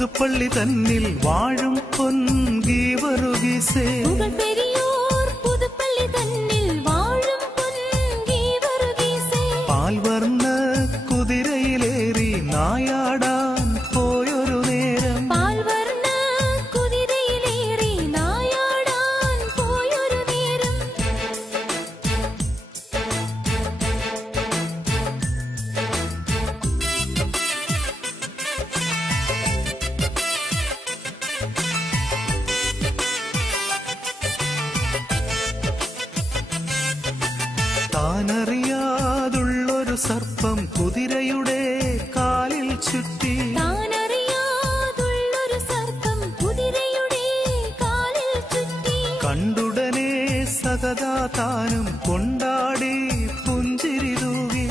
പുതുപ്പള്ളി തന്നിൽ വാഴും പൊൻഗീവറുഗീസേ പാൽവർണ്ണ കുതിരയിലേറി നായാടാൻ പോയൊരു നേരം താനറിയാതുള്ളൊരു സർപ്പം കുതിരയുടെ കാലിൽ ചുറ്റി കണ്ടുടനെ സകതാ താനും കൊണ്ടാടി പുഞ്ചിരി തൂകി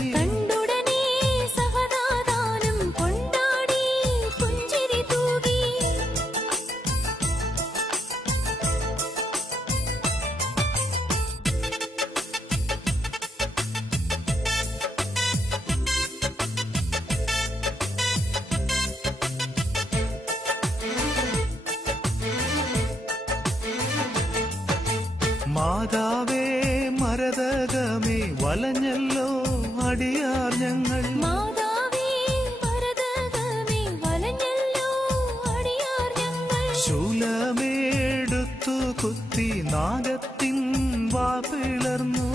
മാതാവേ മരതകമേ വലഞ്ഞല്ലോ അടിയാർ ഞങ്ങൾ ശൂലമേടുത്തു കുത്തി നാഗത്തിൻ വാ പിളർന്നു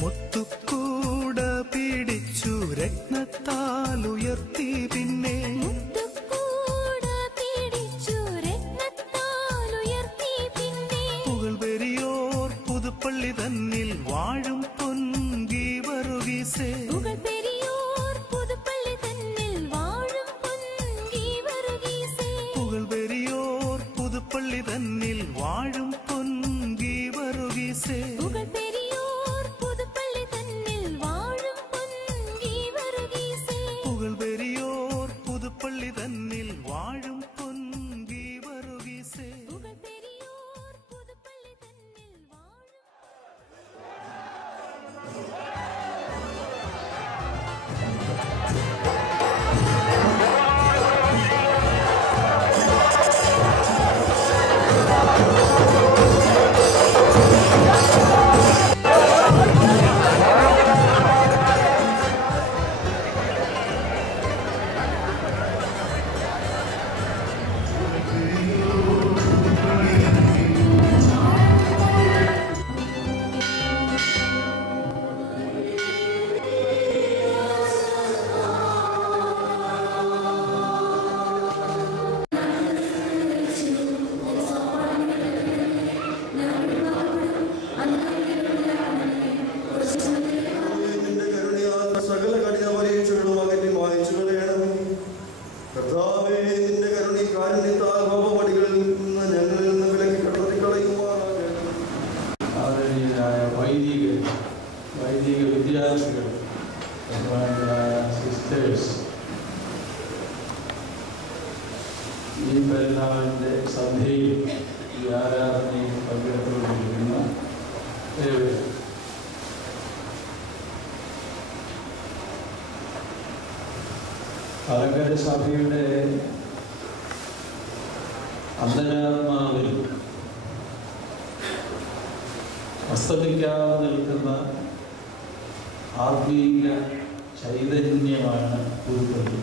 മുത്തുക്കൂട പിടിച്ചു രത്നത്താൽ ഉയർത്തി പിന്നെ പുകൾപെരിയോർ പുതുപ്പള്ളി തന്നിൽ വാഴും പൊൻഗീവറുഗീസേ പുകൾപെരിയോർ പുതുപ്പള്ളി തന്നിൽ വാഴും പൊൻഗീവറുഗീസേ പുകൾപെരിയോർ പുതുപ്പള്ളി തന്നിൽ വാഴും പൊൻഗീവറുഗീസേ വൈദിക വിദ്യാർത്ഥികൾ, സിസ്റ്റേഴ്സ്, ഈ പെരുന്നാളിൻ്റെ സന്ധ്യയിൽ ഈ ആരാധനയിൽ പങ്കെടുത്തുകൊണ്ടിരിക്കുന്ന പാലക്കാട് സഭയുടെ അന്തരാത്മാവിൽ അസ്തമിക്കാതെ നിൽക്കുന്ന ആത്മീയ ചൈതന്യമാണ് പുതുപ്പള്ളി.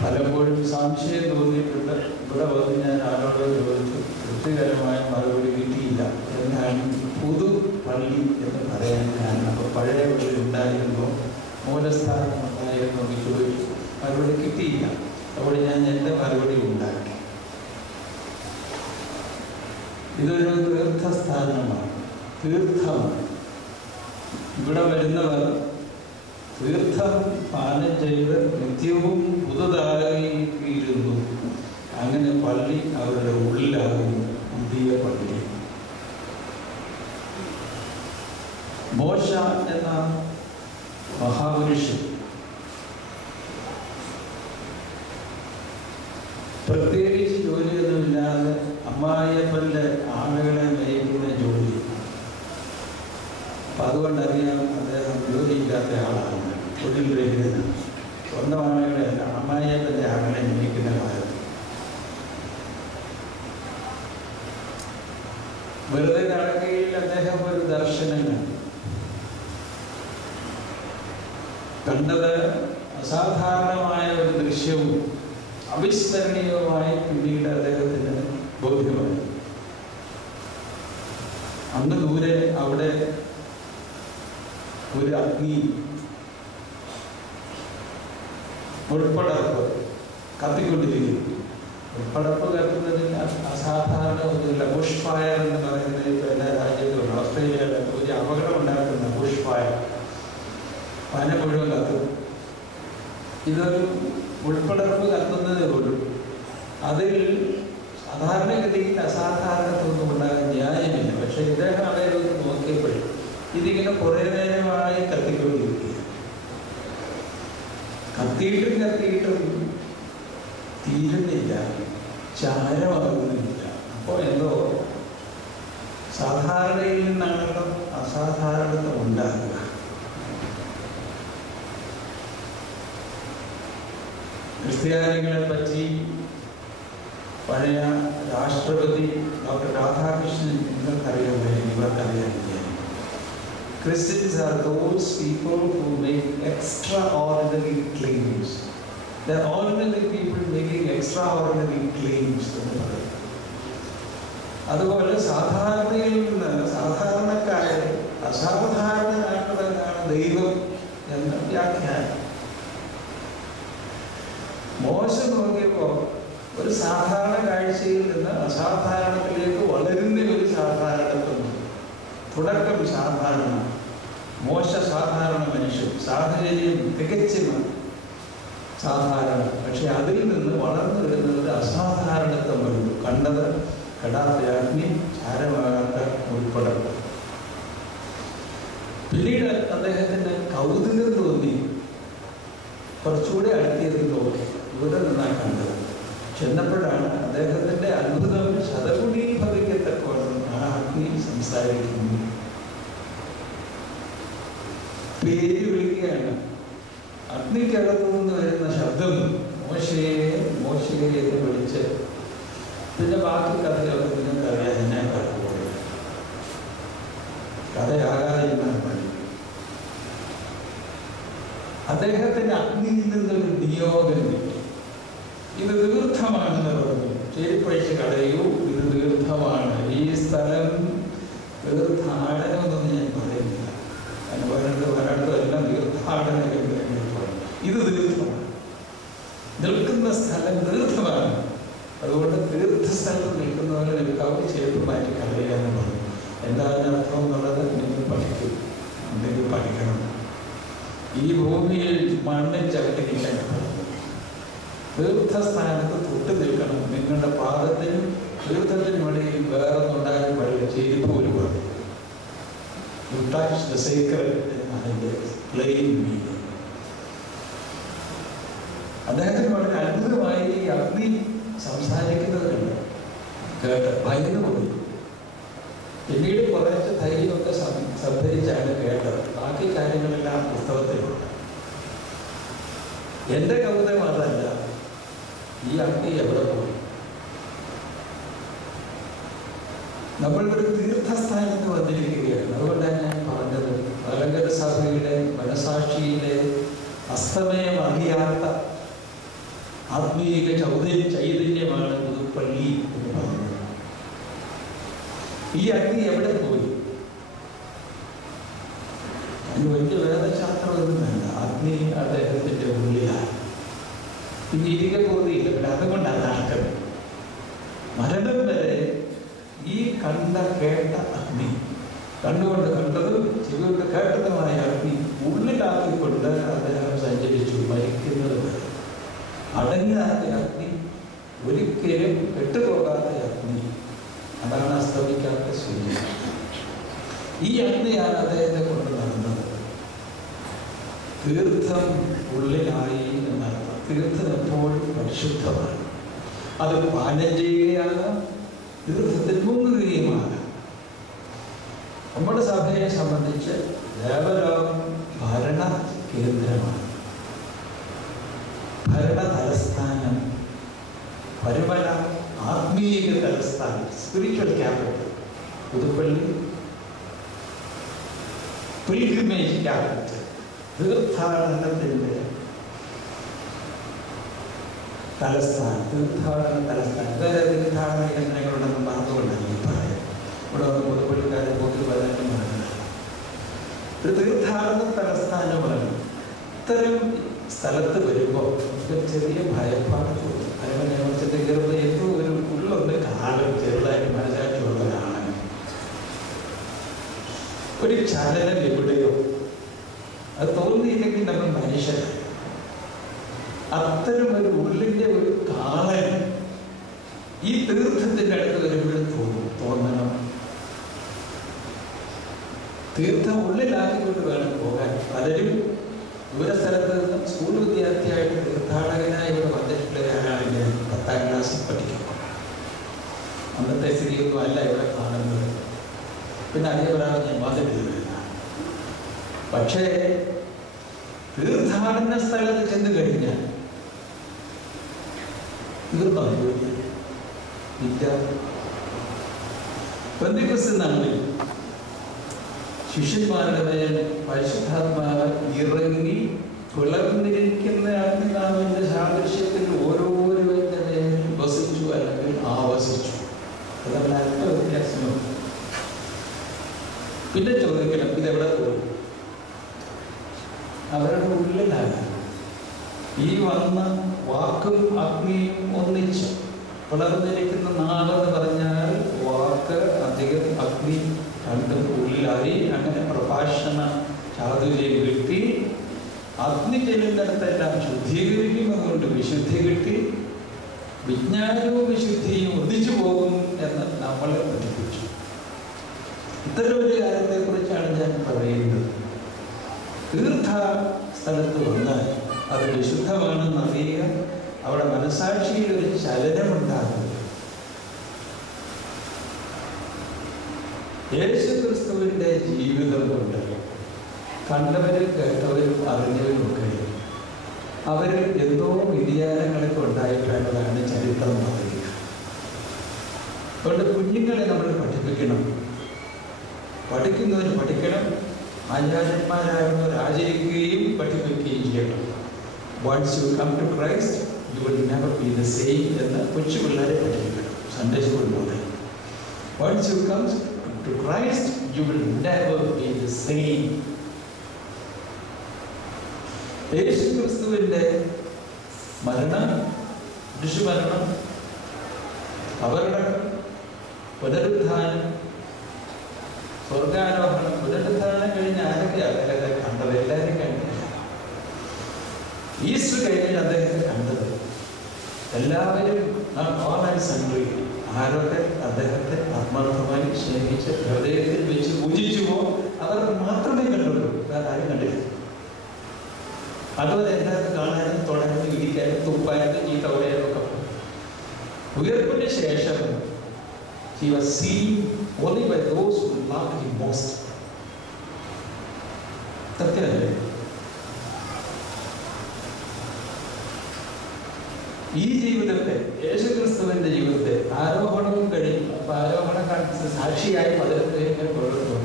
പലപ്പോഴും സംശയം തോന്നിയിട്ടുണ്ട്. ഇവിടെ വന്ന് ഞാൻ ആരോട് ചോദിച്ചു, തൃപ്തികരമായ മറുപടി കിട്ടിയില്ല. എന്നാൽ പുതു പള്ളി എന്ന് പറയാൻ കാരണം അപ്പോൾ പഴയ പള്ളി ഉണ്ടായിരുന്നോ, മൂലസ്ഥാനം ഉണ്ടായിരുന്നോ എന്ന് ചോദിച്ചു. മറുപടി കിട്ടിയില്ല. അപ്പോൾ ഞാൻ എൻ്റെ മറുപടി ഉണ്ടാക്കി. ഇതൊരു തീർത്ഥസ്ഥാനമാണ്, തീർത്ഥമാണ്. ഇവിടെ വരുന്നവർ തീർത്ഥം പാനം ചെയ്ത് നിത്യവും പുതുതായിരിക്കുന്നു. അങ്ങനെ പള്ളി അവരുടെ ഉള്ളിലാകുന്നു പുതിയ പള്ളി. മോശ എന്ന മഹാപുരുഷൻ പ്രത്യേകിച്ച് ജോലിയൊന്നുമില്ലാതെ അമ്മായിയപ്പൻ്റെ ആളുകളെ നയിക്കുന്ന ജോലി. അപ്പം അതുകൊണ്ടറിയാം അദ്ദേഹം ജോലിയില്ലാത്ത ആളാണ്, തൊഴിൽ രഹിതനാണ്. സ്വന്തം ആളുകളെ അല്ല, അമ്മായിയപ്പൻ്റെ ആളുകളെ നയിക്കുന്ന കാലത്ത് വെറുതെ നടക്കുകയിൽ അദ്ദേഹം ഒരു ദർശനം കണ്ടത് അസാധാരണമായ ഒരു ദൃശ്യവും അവിസ്മരണീയവുമായി പിന്നീട് അദ്ദേഹത്തിന് ബോധ്യമായി. അങ്ങ് ദൂരെ അവിടെ ഒരു അഗ്നി ഉൾപ്പടർപ്പ് കത്തിക്കൊണ്ടിരിക്കുന്നു. ഉൾപ്പടർപ്പ് കത്തുന്നതിന് അസാധാരണ ഒന്നുമില്ല. ബുഷ് ഫയർ എന്ന് പറയുന്നത് ഇപ്പോൾ എല്ലാ രാജ്യത്തും ഓസ്ട്രേലിയയിലെ ഒരു അപകടം ഉണ്ടാക്കുന്ന ബുഷ് ഫയർ, പന മുഴുവൻ കത്തും. ഇതൊരു ഉൾപ്പടർപ്പ് കത്തുന്നതേ ഉള്ളൂ. അതിൽ സാധാരണഗതിയിൽ അസാധാരണത്വമൊന്നും ഉണ്ടാകാൻ ന്യായമില്ല. പക്ഷെ ഇദ്ദേഹം അവരൊന്ന് നോക്കിയപ്പോൾ ഇതിങ്ങനെ കുറേ നേരമായി കത്തിക്കൊണ്ടിരിക്കുക. കത്തിയിട്ടും തീരുന്നില്ല, ചാരമാകുന്നില്ല. അപ്പോൾ എന്തോ സാധാരണയിൽ നിന്നാണല്ലോ അസാധാരണത്വം ഉണ്ടാകുക. ക്രിസ്ത്യാനികളെ പറ്റി പഴയ രാഷ്ട്രപതി ഡോക്ടർ രാധാകൃഷ്ണൻ നിങ്ങൾക്കറിയാമോ? ഇവർക്കറിയാമില്ല. Christians are those people who make extraordinary claims. They are ordinary people making extraordinary claims എന്ന് പറയും. അതുപോലെ സാധാരണയിൽ നിന്ന് സാധാരണക്കാരെ അസാധാരണനാക്കുന്നതാണ് ദൈവം എന്ന വ്യാഖ്യാനം. മോശം നോക്കിയപ്പോൾ ഒരു സാധാരണ കാഴ്ചയിൽ നിന്ന് അസാധാരണത്തിലേക്ക് വളരുന്ന ഒരു സാധാരണത്വം. തുടക്കം സാധാരണ, മോശ സാധാരണ മനുഷ്യൻ, സാഹചര്യം തികച്ചും സാധാരണ. പക്ഷെ അതിൽ നിന്ന് വളർന്നു വരുന്നത് ഒരു അസാധാരണത്വം വരുന്നു. കണ്ടത് കെടാത്ത അഗ്നി, ചാരമാകാത്ത ഉൾപ്പെടൽ. പിന്നീട് അദ്ദേഹത്തിന് കൗതുകം തോന്നി. കുറച്ചുകൂടെ അടുത്തേക്ക് നോക്കി. ഇവിടെ നിന്നാണ് കണ്ടത്. ചെന്നപ്പോഴാണ് അദ്ദേഹത്തിന്റെ അത്ഭുതം ശതകുടീഭവിക്കത്തക്കോളം ആ അഗ്നി സംസാരിക്കുന്നു. പേര് വിളിക്കുകയാണ്. അഗ്നിക്കകത്തു നിന്ന് വരുന്ന ശബ്ദം മോശയെ മോശയെ എന്ന് വിളിച്ച്. പിന്നെ ബാക്കി കഥയൊക്കെ നിങ്ങൾക്കറിയാം. എന്നെ കഥപോലെ കഥയാകാതെ പണി. അദ്ദേഹത്തിന് അഗ്നിയിൽ നിന്നൊരു നിയോഗം കിട്ടി. ഇത് തീർത്ഥമാണെന്ന് പറഞ്ഞു. ചെരിപ്പഴിച്ച് കളയൂ, ഇത് തീർത്ഥമാണ്. ഈ സ്ഥലം തീർത്ഥാടനമെന്നൊന്നും ഞാൻ പറയുന്നില്ല. പലയിടത്തും എല്ലാം തീർത്ഥാടന കേന്ദ്രങ്ങൾ. ഇത് തീർത്ഥമാണ്. നിൽക്കുന്ന സ്ഥലം തീർത്ഥമാണ്. അതുകൊണ്ട് തീർത്ഥസ്ഥലത്ത് നിൽക്കുന്നവരെ നിൽക്കാവും, ചെരുപ്പ് മാറ്റി കളയുക എന്ന് പറഞ്ഞു. എന്താണ് അർത്ഥം എന്നുള്ളത് നിങ്ങൾ പഠിക്കും, എന്തെങ്കിലും പഠിക്കണം. ഈ ഭൂമിയിൽ മണ്ണിൽ ചവിട്ടി നിൽക്കാൻ പറഞ്ഞു. തീർത്ഥസ്ഥാനത്ത് തൊട്ട് നിൽക്കണം. നിങ്ങളുടെ പാദത്തിനും തീർത്ഥത്തിനും ഇടയിൽ വേറൊന്നുണ്ടാകാൻ പാടില്ല. ചെരുപ്പ് പോലും പറഞ്ഞു. You touch the sacred and the plain meaning. അദ്ദേഹത്തിന് വളരെ അത്ഭുതമായി ഈ അഗ്നി സംസാരിക്കുന്നവരുണ്ട്. കേട്ട് ഭയന്നു പോയി. പിന്നീട് കുറച്ച് ധൈര്യമൊക്കെ സംഭരിച്ചാണ് കേട്ടത്. ബാക്കി കാര്യങ്ങളെല്ലാം പുസ്തകത്തിലുണ്ട്. എൻ്റെ കൗതുകം അതല്ല, ഈ അഗ്നി എവിടെ പോയി? നമ്മളൊരു തീർത്ഥസ്ഥാനത്ത് വന്നിരിക്കുകയാണ്. അതുകൊണ്ടാണ് ഞാൻ പറഞ്ഞത്, മലങ്കര സഭയുടെ മനസാക്ഷിയിലെ അസ്തമയം അറിയാത്ത ആത്മീയ ചൈതന്യമാണ് പുതുപ്പള്ളി എന്ന് പറയുന്നത്. ഈ അഗ്നി എവിടെ പോയി? അതിന് വലിയ വേദശാസ്ത്രമൊന്നും വേണ്ട. അഗ്നി അദ്ദേഹത്തിന്റെ ഉള്ളിലാണ്. പിന്നെ ഇരിക്കപ്പോതിയില്ല. പിന്നെ അതുകൊണ്ടാണ് നടക്കുന്നത്. മരണം വരെ ഈ കേട്ട അഗ്നി, കണ്ടുകൊണ്ട് കണ്ടതും ചെവികൊണ്ട് കേട്ടതുമായ അഗ്നി ഉള്ളിലാക്കിക്കൊണ്ട് അദ്ദേഹം സഞ്ചരിച്ചു. മരിക്കുന്നത് വരെ അടങ്ങാത്ത അഗ്നി, ഒരിക്കലും കെട്ടുപോകാത്ത അഗ്നി. അതാണ് അസ്തമിക്കാത്ത സൂര്യൻ. ഈ അഗ്നിയാണ് അദ്ദേഹത്തെ കൊണ്ട് നടന്നത്. തീർത്ഥം ഉള്ളിലായി എന്നർത്ഥം. തീർത്ഥം എപ്പോഴും പരിശുദ്ധമാണ്. അത് പാനം ചെയ്യുകയാകാം, തീർത്ഥത്തിൽ മുങ്ങുകയുമാകാം. നമ്മുടെ സഭയെ സംബന്ധിച്ച് ദേവലോകം ഭരണ കേന്ദ്രമാണ്, ഭരണ തലസ്ഥാനം, പരിമല ആത്മീയ തലസ്ഥാനം, spiritual capital. Puthuppally pilgrimage capital, തീർത്ഥാടനത്തിൻ്റെ തലസ്ഥാനം, തീർത്ഥാടന തലസ്ഥാനം. വേറെ തീർത്ഥാടന കേന്ദ്രങ്ങളുണ്ടെന്ന് പറഞ്ഞുകൊണ്ടാണ് ഈ പറയാം. ഇവിടെ വന്ന് പുതുപ്പള്ളിക്കാരെ പോക്കി പറയാനും പറയുന്നത് ഒരു തീർത്ഥാടന തലസ്ഥാനമാണ്. ഇത്തരം സ്ഥലത്ത് വരുമ്പോൾ നമുക്ക് ചെറിയ ഭയപ്പാട് തോന്നും. അരമനേമച്ചത്തെ കയറുമ്പോൾ എന്തോ ഒരു ഉള്ളൊന്ന് കാലം ചെറുതായിട്ട് മനസ്സിലാക്കിയുള്ളവരാണ്. ഒരു ചലനം എവിടെയോ അത് തോന്നിയില്ലെങ്കിൽ നമ്മൾ മനുഷ്യരാണ്. അത്തരം ഒരു ഉള്ളിൻ്റെ ഒരു കാളൻ ഈ തീർത്ഥത്തിൻ്റെ അടുത്ത് വരുമ്പോഴും തോന്നണം. തീർത്ഥം ഉള്ളിലാക്കിക്കൊണ്ട് വേണം പോകാൻ. പലരും ദൂരസ്ഥലത്ത് നിന്ന് സ്കൂൾ വിദ്യാർത്ഥിയായിട്ട് തീർത്ഥാടകനായി ഇവിടെ വന്നിട്ടുള്ളവരാണ് ഞാൻ 10ാം ക്ലാസ്സിൽ പഠിക്കുമ്പോൾ. അന്നത്തെ സ്ഥിതിയൊന്നും അല്ല ഇവിടെ കാണുന്നത്. പിന്നെ അതേപോലെ ഞാൻ വന്നിട്ടില്ല. പക്ഷേ തീർത്ഥാടന സ്ഥലത്ത് ചെന്ന് കഴിഞ്ഞാൽ തീർത്ഥം ഇല്ല. പെന്തക്കോസ്ത് നാളിൽ ശിഷ്യന്മാരുടെ മേൽ പരിശുദ്ധാത്മാവ് ഇറങ്ങി പിളർന്നിരിക്കുന്ന ആത്മാവിന്റെ സാദൃശ്യത്തിൽ ഓരോരുവരുടെ മേൽ വസിച്ചു, അല്ലെങ്കിൽ ആവസിച്ചു. അതല്ല അല്പ വ്യത്യാസമുണ്ട്. പിന്നെ ചോദിക്കണം, ഇതെവിടെ പോയി? അവരുടെ ഉള്ളിലാണ്. ഈ വന്ന വാക്കും അഗ്നിയും ഒന്നിച്ച് പിളർന്നിരിക്കുന്ന നാടെന്ന് പറഞ്ഞാൽ വാക്ക്, അധികം അഗ്നി രണ്ടും ഉള്ളിലായി. അങ്ങനെ പ്രഭാഷണ ചാതുര്യം കിട്ടി. അഗ്നി ചെല്ലുന്നിടത്തെല്ലാം ശുദ്ധീകരിക്കും. അതുകൊണ്ട് വിശുദ്ധി കിട്ടി. വിജ്ഞാനവും വിശുദ്ധിയും ഒന്നിച്ചു പോകും എന്ന് നമ്മളെ പഠിപ്പിച്ചു. ഇത്തരം ഒരു കാര്യത്തെക്കുറിച്ചാണ് ഞാൻ പറയുന്നത്. തീർത്ഥ സ്ഥലത്ത് വന്നാൽ അത് വിശുദ്ധമാണെന്ന് അറിയുക. അവിടെ മനസാക്ഷിയിൽ ഒരു ചലനമുണ്ടാകുക. യേശുക്രിസ്തുവിൻ്റെ ജീവിതം കൊണ്ട് കണ്ടവരും കേട്ടവരും അറിഞ്ഞവരും ഒക്കെ അവരിൽ എന്തോ വ്യതിയാനങ്ങളൊക്കെ ഉണ്ടായിട്ടുള്ളതാണ് ചരിത്രം പറയുക. അതുകൊണ്ട് കുഞ്ഞുങ്ങളെ നമ്മൾ പഠിപ്പിക്കണം. പഠിക്കുന്നവർ പഠിക്കണം. ആചാര്യന്മാരാകുന്നവർ ആചരിക്കുകയും പഠിപ്പിക്കുകയും ചെയ്യണം. Once you come to Christ you will never be the same എന്ന് കൊച്ചു പിള്ളേരെ പഠിപ്പിക്കണം. സൺഡേ സ്കൂൾ പോലെ once you come to Christ you will never be the same. യേശുക്രിസ്തുവിന്റെ മരണം, കുരിശുമരണം, കബറടക്കം, പുനരുത്ഥാനം, സ്വർഗാരോഹണം, പുനരുത്ഥാനം കഴിഞ്ഞ് ആരൊക്കെ അദ്ദേഹത്തെ കണ്ടത്? എല്ലാവരും കണ്ടില്ല. ഈസ്റ്റർ കഴിഞ്ഞിട്ട് അദ്ദേഹത്തെ കണ്ടത് എല്ലാവരും ആരൊക്കെ അദ്ദേഹത്തെ ആത്മാർത്ഥമായി സ്നേഹിച്ച് ഹൃദയത്തിൽ വെച്ച് പൂജിച്ചുവോ അവർ മാത്രമേ കണ്ടുള്ളൂ. വേറെ ആരും കണ്ടില്ല. അതുപോലെ എല്ലാവർക്കും കാണാനും തുടങ്ങി ഇരിക്കാനും തുപ്പാനും ചീത്ത പറയാനും ഒക്കെ. ഉയർപ്പിന് ശേഷം he was seen only by those who loved him most. സത്യമല്ലേ? ഈ ജീവിതത്തെ, യേശുക്രിസ്തുവിന്റെ ജീവിതത്തെ ആരോഹണവും കഴിഞ്ഞു. അപ്പൊ ആരോഹണം സാക്ഷിയായി 18 കൊണ്ടുവന്നു.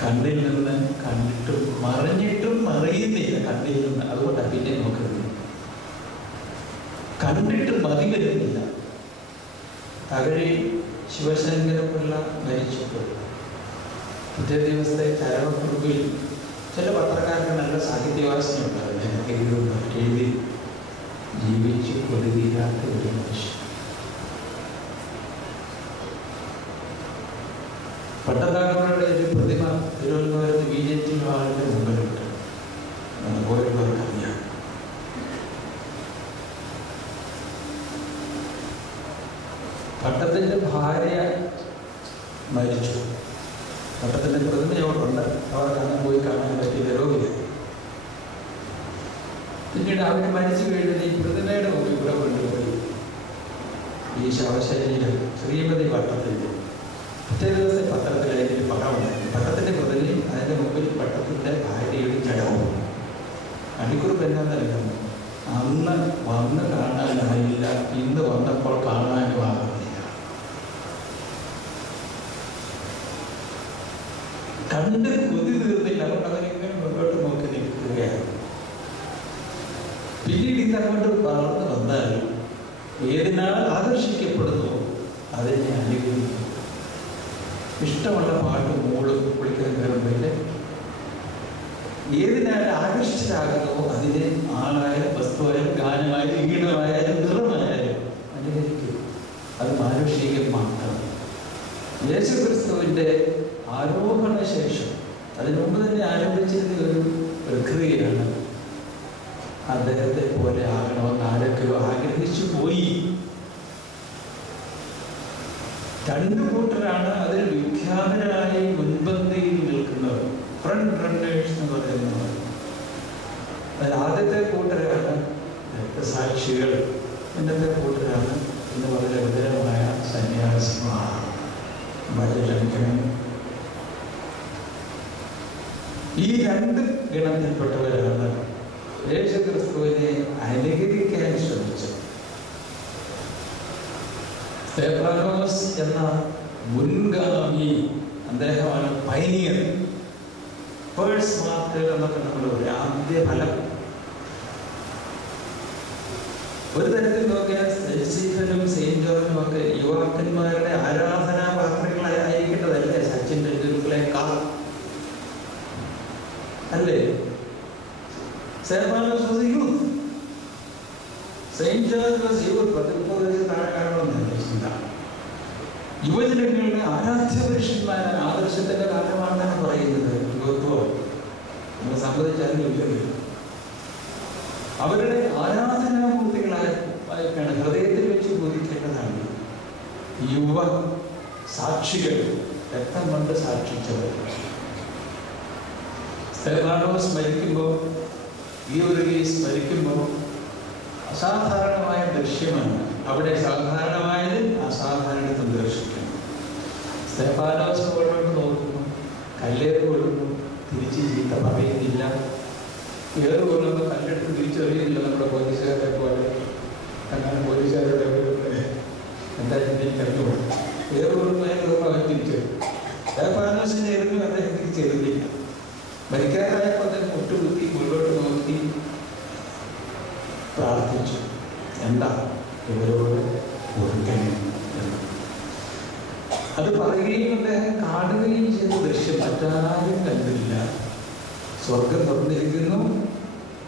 കണ്ണിൽ നിന്ന് കണ്ടിട്ടും മറിഞ്ഞിട്ടും മറിയുന്നില്ല. കണ്ണിൽ നിന്ന്. അതുകൊണ്ടാണ് പിന്നെ നോക്കുന്നത്. കണ്ടിട്ട് മതി വരുന്നില്ല. തകഴി ശിവശങ്കരപിള്ള മരിച്ചപ്പോൾ പിറ്റേ ദിവസത്തെ ചരമക്കുറിപ്പിൽ ചില പത്രക്കാർക്ക് നല്ല സാഹിത്യവാസനയുണ്ടായിരുന്നു. എനിക്ക് എഴുതി ജീവിച്ച് കൊതുകീരാത്ത ഒരു മനുഷ്യൻ. പട്ടത്താക്കളുടെ ഒരു പ്രതിമ തിരുവനന്തപുരത്ത് BJP ആളുടെ മുമ്പിലുണ്ട്. ഓരോരുത്തർക്ക് അറിയാം. പട്ടത്തിൻ്റെ ഭാര്യ മരിച്ചു. പട്ടത്തിൻ്റെ പ്രതിമ അവിടുണ്ട്. അവിടെ കാണാൻ പോയി കാണാൻ പറ്റിയത് പിന്നീട് അവർ മരിച്ചു കഴിഞ്ഞാൽ ഈ പ്രതിമയുടെ മുമ്പിൽ ഇവിടെ കൊണ്ടുപോയി ഈ ശവശരീരം ശ്രീമതി പട്ടത്തിൻ്റെ പിറ്റേ ദിവസം പത്രത്തിൽ അതിൻ്റെ പടമുണ്ടായി. പട്ടത്തിൻ്റെ പ്രതിമയും അതിൻ്റെ മുമ്പിൽ പട്ടത്തിൻ്റെ ഭാര്യയുടെ ജഡവും. മണിക്കൂർ എന്നാന്ന് അറിയാമോ? അന്ന് വന്ന് കാണാനായില്ല, ഇന്ന് വന്നപ്പോൾ കാണാനും ആകുന്നില്ല. കണ്ട് കൊതി തീർന്നില്ല. അതുകൊണ്ട് അവരിങ്ങനെ മുന്നോട്ട് നോക്കി നിൽക്കുകയാണ്. പിന്നീട് ഇതങ്ങോട്ട് വളർന്നു വന്നാൽ ഏതിനാൽ ആകർഷിക്കപ്പെടുന്നു അതിനെ അനുകരിക്കുന്നു. ഇഷ്ടമുള്ള പാട്ട് മൂളും കുളിക്കാൻ കയറുമ്പോഴേ ഏതിനാൽ ആകർഷിച്ചതാകുന്നു അതിനെ ആളായാലും വസ്തുവായാലും ഗാനമായാലും ഈണമായാലും നിറമായാലും അനുകരിക്കും. അത് മാനുഷികം മാത്രം. യേശുക്രിസ്തുവിൻ്റെ ആരോഹണ ശേഷം അതിനു മുമ്പ് തന്നെ ആരംഭിച്ചിരുന്ന ഒരു പ്രക്രിയയാണ്. അദ്ദേഹത്തെ പോലെ ആകണമെന്ന് ആരൊക്കെയോ ആഗ്രഹിച്ചു പോയി. രണ്ടു കൂട്ടരാണ് അതിൽ വിഖ്യാതരായി മുൻപന്തിയിൽ നിൽക്കുന്നവർ, ഫ്രണ്ട് റണ്ണേഴ്സ് എന്ന് പറയുന്നവർ. അതിൽ ആദ്യത്തെ കൂട്ടരാണ് രക്തസാക്ഷികൾ, ഇന്നത്തെ കൂട്ടരാണ് ഇന്ന് വളരെ ഉദരമായ സന്യാസിമാർ, വചലംഘനം. ഈ രണ്ട് ഗണത്തിൽപ്പെട്ടവരാണ് യേശുക്രിസ്തുവിനെ അനുകരിക്കാൻ ശ്രമിച്ചത്. സ്തെഫാനോസ് എന്ന മുൻഗാമി, അദ്ദേഹമാണ് പൈനിയർ, ഫേഴ്സ്റ്റ് മാർട്ടർ എന്നൊക്കെ നമ്മൾ പറയും, ആദ്യ ഫലം. ഒരു തരത്തിൽ നോക്കിയാൽ സ്റ്റീഫനും സെയിന്റ് ജോർജും ഒക്കെ യുവാക്കന്മാരുടെ ആരാധനാപാത്രങ്ങളായിരിക്കേണ്ടതല്ലേ സച്ചിൻ ടെണ്ടുൽക്കറേക്കാൾ, അല്ലേ? Stephanos was a youth. Saint George was youth. 30-30 വയസ്സ് താഴെ കാണണമെന്നല്ല ചിന്ത. യുവജനങ്ങളുടെ ആരാധ്യപുരുഷന്മാരാണ്, ആദർശത്തിന്റെ കാലമാണെന്നാണ് പറയുന്നത്. യുവത്വം നമ്മൾ സമ്മതിച്ചറിയില്ലെങ്കിൽ അവരുടെ ആരാധനാമൂർത്തികളായിട്ടാണ് ഹൃദയത്തിൽ വെച്ച് ബോധിക്കേണ്ടതാണ്. യുവ സാക്ഷികൾ, രക്തം കൊണ്ട് സാക്ഷിച്ചവർ. സ്തെഫാനോസ് മരിക്കുമ്പോൾ, ഗീവർഗീസ് മരിക്കുമ്പോൾ അസാധാരണമായ ദൃശ്യമാണ്. അവിടെ സാധാരണമായതിൽ അസാധാരണത്വം ദർശിക്കുന്നു. സ്തെഫാനോസ് മുകളിലോട്ട് നോക്കുന്നു, കല്ലേറ് കൊള്ളുന്നു, തിരിച്ച് ചീത്ത പറയുന്നില്ല. ഏറ് കൊള്ളുമ്പോൾ കല്ലെടുത്ത് തിരിച്ചറിയുന്നില്ല. നമ്മുടെ പോലീസുകാരെ പോലെ അങ്ങനെ പോലീസുകാരുടെ എന്താ എനിക്ക് അറിഞ്ഞുകൂടും. ഏറ് കൊള്ളുമ്പോൾ അവൻ തിരിച്ചറിയും. സ്തെഫാനോസിനെ എറിഞ്ഞു, അദ്ദേഹം തിരിച്ചറിയുന്നില്ല. മരിക്കാറായപ്പോൾ അദ്ദേഹം മുട്ടുകുത്തി മുന്നോട്ട് നോക്കി പ്രാർത്ഥിച്ചു, എന്താ ഇവരോട് ഓർക്കണം എന്ന്. അത് പറയുകയും അദ്ദേഹം കാണുകയും ചെയ്ത ദൃശ്യം മറ്റാരും കണ്ടില്ല. സ്വർഗം തുറന്നിരിക്കുന്നു,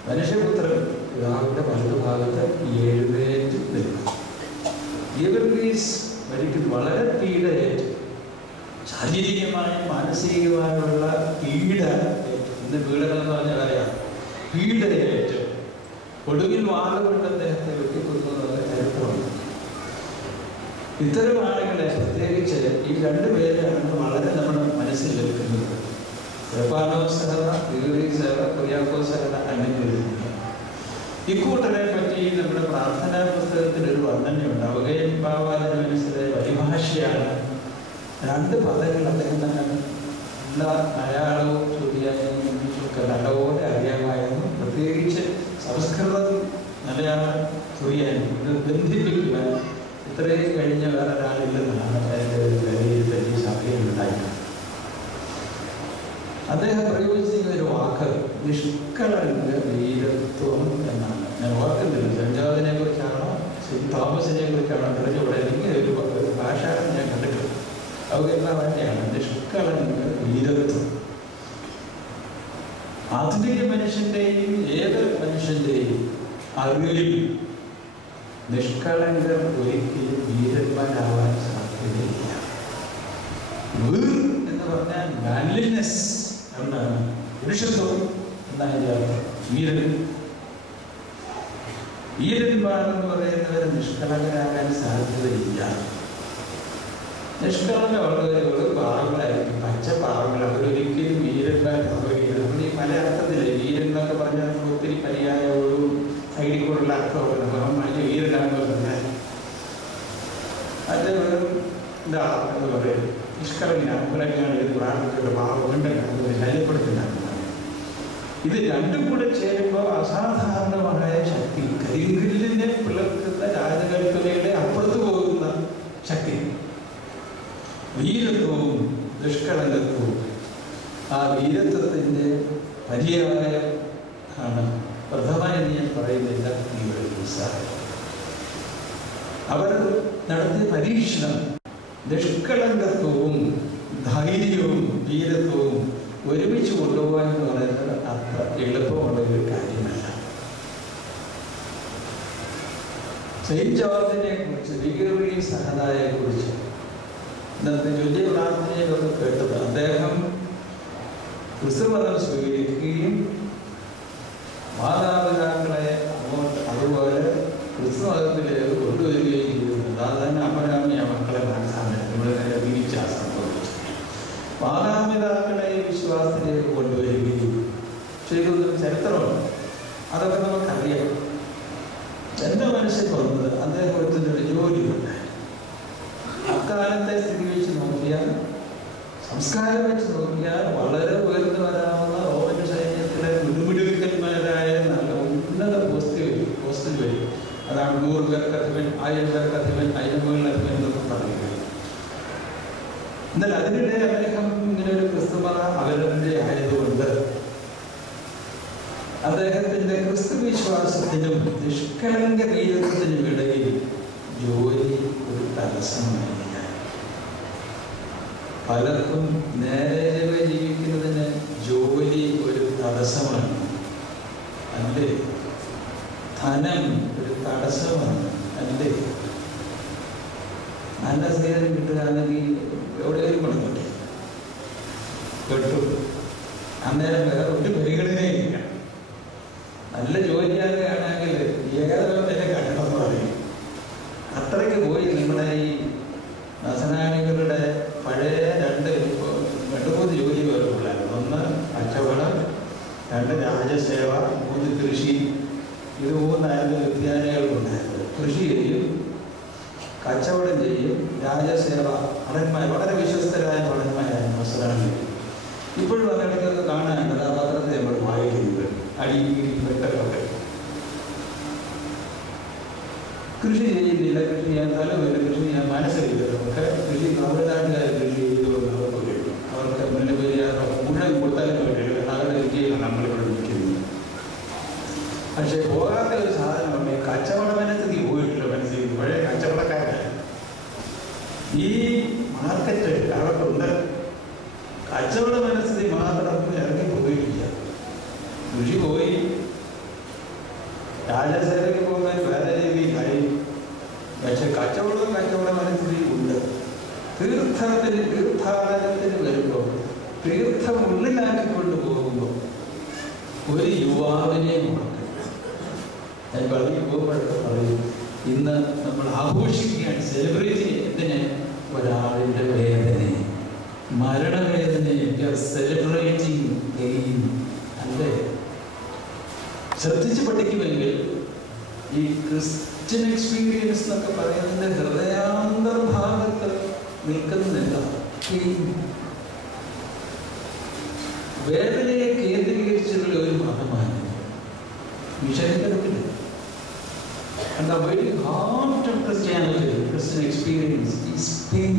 മനുഷ്യപുത്രൻ പിതാവിന്റെ വലതുഭാഗത്ത് എഴുന്നേറ്റ് നിൽക്കും. ഗീവർഗീസ് മരിക്കുന്നു, വളരെ പീഡയേറ്റ്, ശാരീരികമായും മാനസികമായുള്ള പീഡ. ഇന്ന് പീഡനം എന്ന് പറഞ്ഞ കാര്യമാണ്. പീഡയേറ്റ് ഒടുവിൽ വാളുകൊണ്ട് അദ്ദേഹത്തെ വെട്ടിക്കൊടുക്കുന്നത് ചരിത്രമാണ്. ഇത്തരം ആളുകളെ പ്രത്യേകിച്ച് ഈ രണ്ടുപേരാണ് വളരെ നമ്മുടെ മനസ്സിൽ വെക്കുന്നത്. സ്തെഫാനോസ് കുര്യാക്കോസ് അങ്ങനെ. ഇക്കൂട്ടരെ പറ്റി നമ്മുടെ പ്രാർത്ഥനാ പുസ്തകത്തിൽ ഒരു വർണ്ണനയുണ്ട്. അവകയും ഭാവാചനമനുസരിച്ച് പരിഭാഷയാണ്. രണ്ട് പദങ്ങൾ അദ്ദേഹം തന്നെ എല്ലാ മലയാളവും ചൊല്ലിയാലും ഇംഗ്ലീഷൊക്കെ നല്ലപോലെ അറിയാമായിരുന്നു. പ്രത്യേകിച്ച് സംസ്കൃതം മലയാളം ചൊല്ലിയാനും ഇത് ബന്ധിപ്പിക്കുവാൻ ഇത്രയും കഴിഞ്ഞ വേറെ ഒരാളില്ലെന്നാണ് എൻ്റെ ഒരു വിലയിരുത്തൽ ഈ സഭയിലുണ്ടായിരുന്നത്. അദ്ദേഹം പ്രയോഗിച്ചിരിക്കുന്ന ഒരു വാക്ക് നിഷ്കളങ്ക വീരത്വം എന്നാണ്. ഞാൻ ഓർക്കുന്നില്ല ജഞ്ചാദിനെ കുറിച്ചാണോ സെയിന്റ് തോമസിനെ കുറിച്ചാണോ തെളിഞ്ഞവിടെ ഇങ്ങനെ ഒരു ഭാഷ ഞാൻ കണ്ടിട്ടുണ്ട്. അതെല്ലാം തന്നെയാണ് നിഷ്കളങ്ക വീരത്വം. ആധുനിക മനുഷ്യന്റെയും ഏത് മനുഷ്യന്റെയും അറിവിൽ നിഷ്കളങ്കർ ഒരിക്കലും വീരന്മാരാവാൻ സാധ്യതയില്ല. വീർ എന്ന് പറഞ്ഞാൽ മാൻലിനെസ് എന്നാണ്, പുരുഷത്വം എന്നതിൻ്റെ അർത്ഥം. വീരന്മാരെന്ന് പറയുന്നവർ നിഷ്കളങ്കരാകാൻ സാധ്യതയില്ല. നിഷ്കളങ്കമുള്ളവർ പാവങ്ങളായിരിക്കും, പച്ച പാവങ്ങൾ. അവരൊരിക്കലും വീരന്മാരാവുകയില്ല. നമ്മൾ ഈ പല അർത്ഥത്തിലെ വീരൻ എന്നൊക്കെ പറഞ്ഞാൽ ഒത്തിരി പര്യായവും അർത്ഥമൊക്കെ വലിയ വീരനാണെന്ന് പറഞ്ഞാൽ അത് എന്താ എന്ന് പറയും നിഷ്കളങ്കനാണ്. ഇവിടെയൊക്കെയാണ് ഇത് പ്രാർത്ഥിച്ചിട്ട് പാവമുണ്ടെങ്കിൽ ശല്യപ്പെടുത്തുന്നതാണ്. ഇത് രണ്ടും കൂടെ ചേരുമ്പോൾ അസാധാരണമായ ശക്തി, കരിങ്കല്ലിനെ പിളർത്തുന്ന രാജകൽപ്പനയുടെ അപ്പുറത്ത് പോകുന്ന ശക്തി, വീരത്വവും നിഷ്കളങ്കത്വവും. ആ വീരത്വത്തിൻ്റെ പര്യായം ആണ് പ്രഥമമായി ഞാൻ പറയുന്നില്ല ഈ ഒരു പുസ്തകം. അവർ നടത്തിയ പരീക്ഷണം നിഷ്കളങ്കത്വവും ധൈര്യവും വീരത്വവും ഒരുമിച്ച് കൊണ്ടുപോകാൻ എന്ന് പറയുന്നത് അത്ര എളുപ്പമുള്ള ഒരു കാര്യമല്ല. സെയിന്റ് ജോർജിനെ കുറിച്ച്, വികറി സഹദായെ കുറിച്ച് ഇന്നത്തെ വലിയ പ്രാർത്ഥനയിലൊക്കെ കേട്ടത്, അദ്ദേഹം ക്രിസ്തുമതം സ്വീകരിക്കുകയും മാതാപിതാക്കളെ അതുപോലെ ക്രിസ്തുമതത്തിലേക്ക് കൊണ്ടുവരികയും ചെയ്തിട്ടുണ്ട്. അതുതന്നെ അപരാമിയ മക്കളെ മനസ്സാണ് ഇവിടെ വീഴ്ച സംഭവിച്ചു. മാതാപിതാക്കളെ വിശ്വാസത്തിലേക്ക് കൊണ്ടുവരികയും ചെയ്തൊരു ചരിത്രമാണ്. അതൊക്കെ നമുക്കറിയാം. എൻ്റെ മനസ്സിൽ വന്നത് അദ്ദേഹത്തിനൊരു ജോലിയുണ്ട്. അക്കാലത്തെ സ്ഥിതി വെച്ച് നോക്കിയാൽ, സംസ്കാരം വെച്ച് നോക്കിയാൽ വളരെ ഉയർന്നു വരാവുന്ന റോമൻ സൈന്യത്തിലെ മുഴുമുഴുക്കന്മാരായ നല്ല ഉന്നത പോസ്റ്റിൽ വരും. അതാണ് 100 പേർക്ക് അധിപൻ, 1000 പേർക്ക് അധിപൻ, 1000 മുകളിൽ അധിപൻ എന്നൊക്കെ പറയുക. എന്നാൽ അതിനിടെ അദ്ദേഹം ഇങ്ങനെ ഒരു ക്രിസ്തുമത അവരുടെ ആയതുകൊണ്ട് അദ്ദേഹത്തിൻ്റെ ക്രിസ്തു വിശ്വാസത്തിനും നിഷ്കളങ്ക വീരത്വത്തിനും ഇടയിൽ ജോലി ഒരു തടസ്സമായില്ല. പലർക്കും നേരെ ജീവിക്കുന്നതിന് ജോലി ഒരു തടസ്സമാണ്, അല്ലേ? ധനം ഒരു തടസ്സമാണ്, അല്ലേ? നല്ല സേവനം കിട്ടുകയാണെങ്കിൽ എവിടെയെങ്കിലും കൊടുക്കട്ടെ, കേട്ടു. അന്നേരം വേറെ ഒരു പരിഗണനയില്ല. നല്ല ജോലിയാകുകയാണെങ്കിൽ ഏകദേശം തന്നെ കണ്ടെന്ന് പറയും. അത്രയ്ക്ക് പോയി നമ്മുടെ ഈ നസറാണികളുടെ പഴയ 2-3 ജോലി പോലുള്ളായിരുന്നു. 1 കച്ചവടം, 2 രാജസേവ, 3 കൃഷി. ഇത് 3 വിദ്യാലയങ്ങളുണ്ടായിരുന്നു. കൃഷി ചെയ്യും, കച്ചവടം ചെയ്യും, രാജസേവ. ഭടന്മാർ, വളരെ വിശ്വസ്തരായ ഭടന്മാരായ നസറാണികൾ. ഇപ്പോഴും അതിനൊക്കെ കാണാൻ കഥാപാത്രത്തെ നമ്മൾ വായിക്കുന്നത് അടിയിട്ടൊക്കെ. കൃഷി ചെയ്യുന്നില്ല, കൃഷി ചെയ്യാൻ സ്ഥലമില്ല, കൃഷി ചെയ്യാൻ മനസ്സിലില്ല. ഒക്കെ കൃഷി തമിഴ്നാട്ടുകാർ കൃഷി ചെയ്തുകൊണ്ട് അവർക്ക് കഴിയും. അവർക്ക് മുല്ലപ്പെരിയാറോ മുഴുവൻ കൊടുത്താലും വേണ്ടിയില്ല. അവരുടെ കൃഷിയിലാണ് നമ്മളിവിടെ നിൽക്കുന്നത്. പക്ഷെ പോകാത്ത ഒരു സാധനമല്ലേ കച്ചവട മനസ്ഥിതി പോയിട്ടില്ല. മനസ്സിൽ പഴയ കച്ചവടക്കാരാണ്. ഈ മാർക്കറ്റ് അവർക്കുണ്ട്. കച്ചവട മനസ്ഥിതി മാത്രം ഇറങ്ങി പോയിട്ടില്ല. കൃഷി പോയി, രാജസേവയ്ക്ക് പോകാൻ വേറെ രീതിയിലായി. പക്ഷെ കച്ചവട മനസ്ഥിതി ഉണ്ട്. തീർത്ഥാടനത്തിന് വരുമ്പോൾ, തീർത്ഥം ഉള്ളിലാക്കിക്കൊണ്ട് പോകുമ്പോൾ ഒരു യുവാവിനെ മറക്കില്ല. ഞാൻ പള്ളിയിൽ പോകുമ്പോഴൊക്കെ പറയും, ഇന്ന് നമ്മൾ ആഘോഷിക്കുകയാണ്, സെലിബ്രേറ്റ് എന്തിന്? ഒരാളിൻ്റെ വേദനയെ, മരണവേദനയെ സെലിബ്രേറ്റിംഗ് ഗെയിം, അല്ലേ? ശ്രദ്ധിച്ച് പഠിക്കുമെങ്കിൽ ഈ ക്രിസ്ത്യൻ എക്സ്പീരിയൻസ് എന്നൊക്കെ പറയുന്നതിൻ്റെ ഹൃദയാന്തർഭാഗത്ത് നിൽക്കുന്നില്ല. വേദനയെ കേന്ദ്രീകരിച്ചുള്ള ഒരു മതമാണ് വിഷയത്തിലെത്തില്ല. And the very heart of Christianity, Christian experience is pain,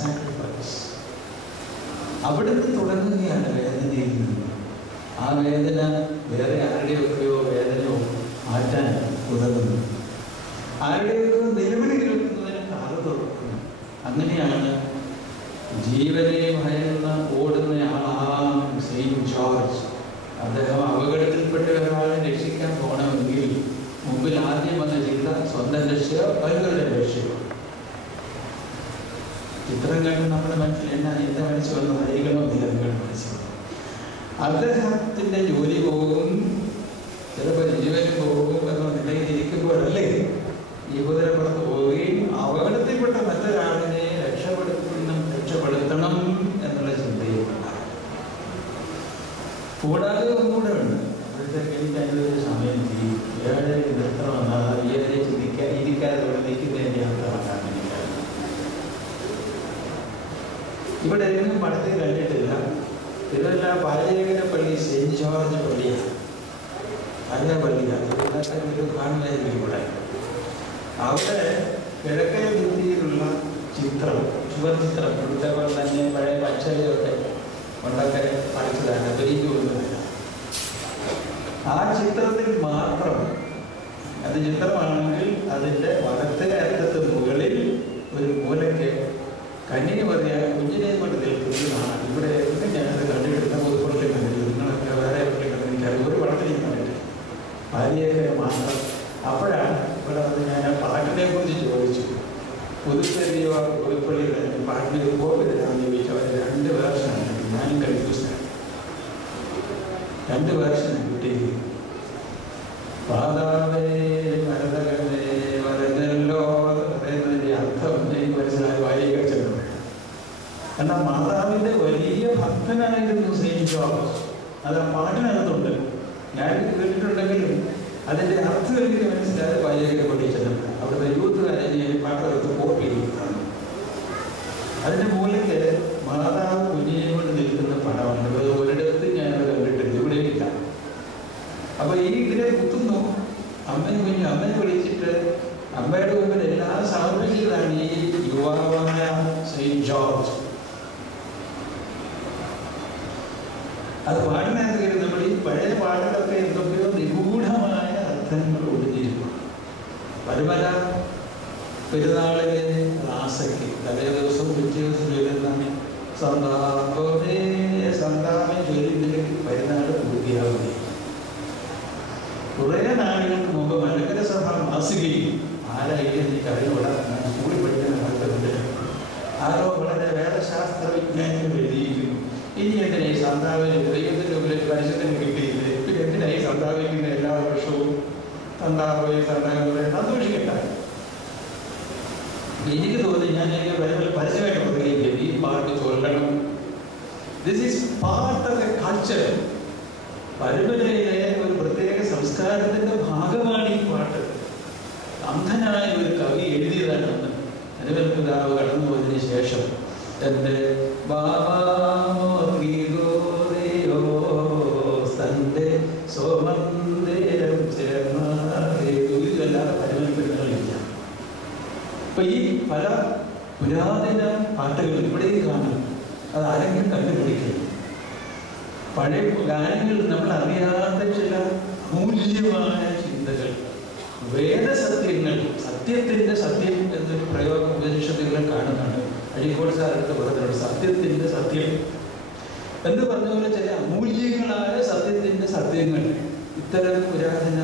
sacrifice. അവിടുന്ന് തുടങ്ങുകയാണ് വേദനയിൽ നിന്ന്. ആ വേദന വേറെ ആരുടെയൊക്കെയോ വേദനയോ മാറ്റാൻ ഉതകുന്നു, ആരുടെയൊക്കെ നിലവിളി കേൾക്കുന്നതിന് കാല് തുറക്കുന്നു. അങ്ങനെയാണ് ജീവനെ ഭയന്ന ഓടുന്ന ആളാണ് സെയിന്റ് ജോർജ്. അദ്ദേഹം അപകടത്തിൽപ്പെട്ട ഒരാളെ രക്ഷിക്കാൻ പോകണമെങ്കിൽ മുമ്പിൽ ആദ്യം വന്ന ചിന്ത സ്വന്തം രക്ഷയോ അവരുടെ രക്ഷയോ. ചിത്രം കണ്ട് നമ്മുടെ മനസ്സിൽ എന്റെ മനസ്സിൽ വന്ന് ഹരികളോ നിലവികൾ മനസ്സിൽ അദ്ദേഹത്തിൻ്റെ ജോലി പോകും, ചിലപ്പോൾ ജീവൻ പോകും എന്ന നിലയിൽ ഇരിക്കുമ്പോഴല്ലേ ഈ കുതിരപ്പുറത്ത് പോവുകയും അപകടത്തിൽപ്പെട്ട മറ്റൊരാളിനെ രക്ഷപ്പെടുത്തണം എന്നുള്ള ചിന്തയും ഉണ്ടാകും. കൂടാതെ ഒന്നുകൂടെ ഉണ്ട്. അപ്പോഴത്തേക്ക് എനിക്ക് അതിനൊരു സമയം ചെയ്യും. 7 നൃത്തം വന്നാൽ 7 ഇരിക്കാതെ ഇവിടെ നിൽക്കുന്നതിൻ്റെ അർത്ഥമാക്കാൻ എനിക്കറിയാം. ഇവിടെ എങ്ങും പടത്തിൽ കണ്ടിട്ടില്ല. തിരുവല്ല പാലയേകര പള്ളി സെൻറ്റ് ജോർജ് പള്ളിയാണ്. നല്ല പള്ളിയാണ്. ഒരു കാണുന്നതായിരിക്കും ഇവിടെ. അവിടെ കിഴക്കേ ഭിത്തിയിലുള്ള ചിത്രം, ചുവർചിത്രം, ഇവിടുത്തെ തന്നെ പഴയ പച്ചയൊക്കെ കൊണ്ടൊക്കെ പഠിച്ചതാണ്, പെരിഞ്ഞു കൊടുക്കുന്നതല്ല. ആ ചിത്രത്തിൽ മാത്രം, അത് ചിത്രമാണെങ്കിൽ അതിൻ്റെ വലത്തെ അറ്റത്ത് മുകളിൽ ഒരു മൂലയ്ക്ക് കന്യക മറിയ കുഞ്ഞിനെ കൊണ്ട് നിൽക്കുന്നതാണ്. ഇവിടെ എങ്ങനെ ഞാനത് കണ്ടിട്ടില്ല, പൊതുപ്പുറത്തിൽ കണ്ടിട്ടില്ല. നിങ്ങളൊക്കെ വേറെ എവിടെ കണ്ടിരിക്കാറ് ഒരു പടത്തിൽ കണ്ടിട്ട് ഭാര്യയൊക്കെ മാത്രം. അപ്പോഴാണ് ഇവിടെ വന്ന് ഞാൻ പാട്ടിനെ കുറിച്ച് ചോദിച്ചു. പുതുപ്പള്ളിയോ പുതുപ്പള്ളി പാട്ടിന് പോകരുതാന്ന് ചോദിച്ചു. അവർ 2 വേർഷനാണ്. ഞാനും കൺഫ്യൂസ്ഡാണ്. 2 വേർഷനാണ് കിട്ടിയത്. പാതാവേ മരതകമേ വരഞ്ഞല്ലോ പറയുന്നതിൻ്റെ അർത്ഥം എനിക്ക് മനസ്സിലായി. വായിക്കാൻ ചെന്നു. കാരണം മാതാവിൻ്റെ വലിയ ഭക്തനായിരുന്നു സെയിൻറ്റ് ജോർജ്. അത് ആ പാട്ടിനകത്തുണ്ട്. ഞാൻ കേട്ടിട്ടുണ്ടെങ്കിലും അതിൻ്റെ അർത്ഥം എനിക്ക് മനസ്സിലായത് വായിക്കാൻ പഠിച്ചത്. അവിടുത്തെ യൂത്തുകാരെ പാട്ടകത്ത് കോപ്പി ചെയ്തിട്ടാണ്. അതിൻ്റെ മൂലയ്ക്ക് മാതാവ് കുഞ്ഞിനെ കൊണ്ട് നിൽക്കുന്ന പടമുണ്ട്. അത് ഒരിടത്ത് ഞാനത് കണ്ടിട്ടില്ല, ഇവിടെ ഇല്ല. അപ്പോൾ ഈ ഇതിനെ കുത്തുന്നു. അമ്മനെ വിളിച്ചിട്ട് അമ്മയുടെ മുമ്പിൽ എല്ലാം സമർപ്പിച്ചതാണ് ഈ യുവാവായ സെയിൻറ്റ് ജോർജ്. അത് പാടിനകത്ത് നമ്മൾ ഈ പഴയ പാട്ടുകളൊക്കെ എന്തൊക്കെയോ നിഗൂഢമായ അർത്ഥങ്ങൾ ഒളിഞ്ഞിരിക്കും. പരമല പെരുന്നാളിലെ റാസയ്ക്ക് തലേ ദിവസം പിറ്റേ ദിവസം ചൊല്ലുന്ന സന്താപമേ സന്താപം ചൊല്ലില്ലെങ്കിൽ പെരുന്നാൾ പൂർത്തിയാവുകയും. കുറേ നാളുകൾക്ക് മുമ്പ് മലങ്കര സഭ മാസികയിൽ ആരായിട്ട് എനിക്കറിയില്ല, ഞാൻ സ്കൂളിൽ പഠിക്കുന്ന കാലത്തുണ്ട്, ആരോ വളരെ വേദശാസ്ത്ര വിജ്ഞാനികൾ എഴുതിയിരിക്കുന്നു. ഇനി എന്തിനാ ഈ സന്താപനം ദൈവത്തിൻ്റെ മുമ്പിൽ പരിശുദ്ധം കിട്ടിയില്ലേ, പിന്നെ എന്തിനാ ഈ സന്താപിക്കുന്ന എല്ലാ വർഷവും സന്താപയെ സന്താപങ്ങളെ സന്തോഷിക്കട്ടെ. എനിക്ക് തോന്നി ഞാൻ എനിക്ക് പരസ്യമായിട്ട് പറയുകയില്ല, ഈ പാട്ട് ചൊല്ലണം. This is part of A culture. പരമ്പരയിലെ ഒരു പ്രത്യേക സംസ്കാരത്തിൻ്റെ ഭാഗമാണ് ഈ പാട്ട്. അന്ധനായ ഒരു കവി എഴുതിയതാണ് അന്ന്. അനുവൽപിതാവ് കടന്നു പോയതിന് ശേഷം എൻ്റെ സോമന്ദേരം ചേർന്നല്ലാതെ പരിമലപ്പെടുന്നതില്ല. അപ്പൊ ഈ പല പുരാതന പാട്ടുകൾ ഇവിടെയും കാണും. അത് ആരെങ്കിലും കണ്ടുപിടിക്കും. പഴയ ഗാനങ്ങൾ നമ്മൾ അറിയാത്ത ചില അമൂല്യമായ ചിന്തകൾ, വേദസത്യങ്ങൾ, സത്യത്തിൻ്റെ സത്യം എന്നൊരു പ്രയോഗം ഉപനിഷത്തുകളിൽ കാണുന്നുണ്ട്. അഴീക്കോട് സാറൊക്കെ പറഞ്ഞിട്ടുണ്ട് സത്യത്തിൻ്റെ സത്യം എന്ന് പറഞ്ഞ പോലെ ചില അമൂല്യങ്ങളായ സത്യത്തിൻ്റെ സത്യങ്ങൾ ഇത്തരം പുരാതന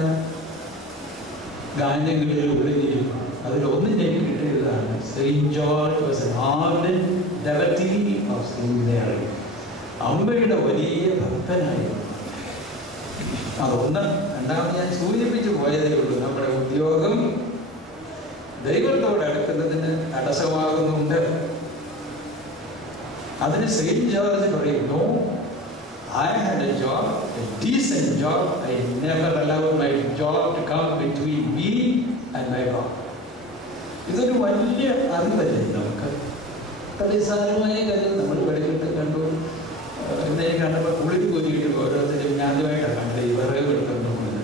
ഗാനങ്ങളിൽ ഒളിഞ്ഞിരിക്കും. അതിലൊന്ന് എനിക്ക് കിട്ടിയതാണ് saint George was an ardent devotee of Saint Mary. അമ്മയുടെ വലിയ ഭക്തനായിരുന്നു. അതൊന്ന്. രണ്ടാമത് ഞാൻ സൂചിപ്പിച്ചു പോയതേ ഉള്ളൂ, നമ്മുടെ ഉദ്യോഗം ദൈവത്തോട് അടുക്കുന്നതിന് തടസ്സമാകുന്നുണ്ട്. അതിന് സെയിൻറ്റ് ജോർജ് പറയുന്നു, I had a job, a decent job. I never allowed my job to come between me and my God. ഇതൊരു വലിയ അറിവല്ലേ നമുക്ക്. നിസ്സാരമായ കാര്യം നമ്മൾ പഠിച്ചിട്ട് കണ്ടു. എന്തായാലും കണ്ടപ്പോൾ കുളിക്ക് പോയിട്ട് ഓരോരുത്തരും ഞാനുമായിട്ടാണ് കണ്ടത് ഈ വിറക് എടുക്കുന്നത്.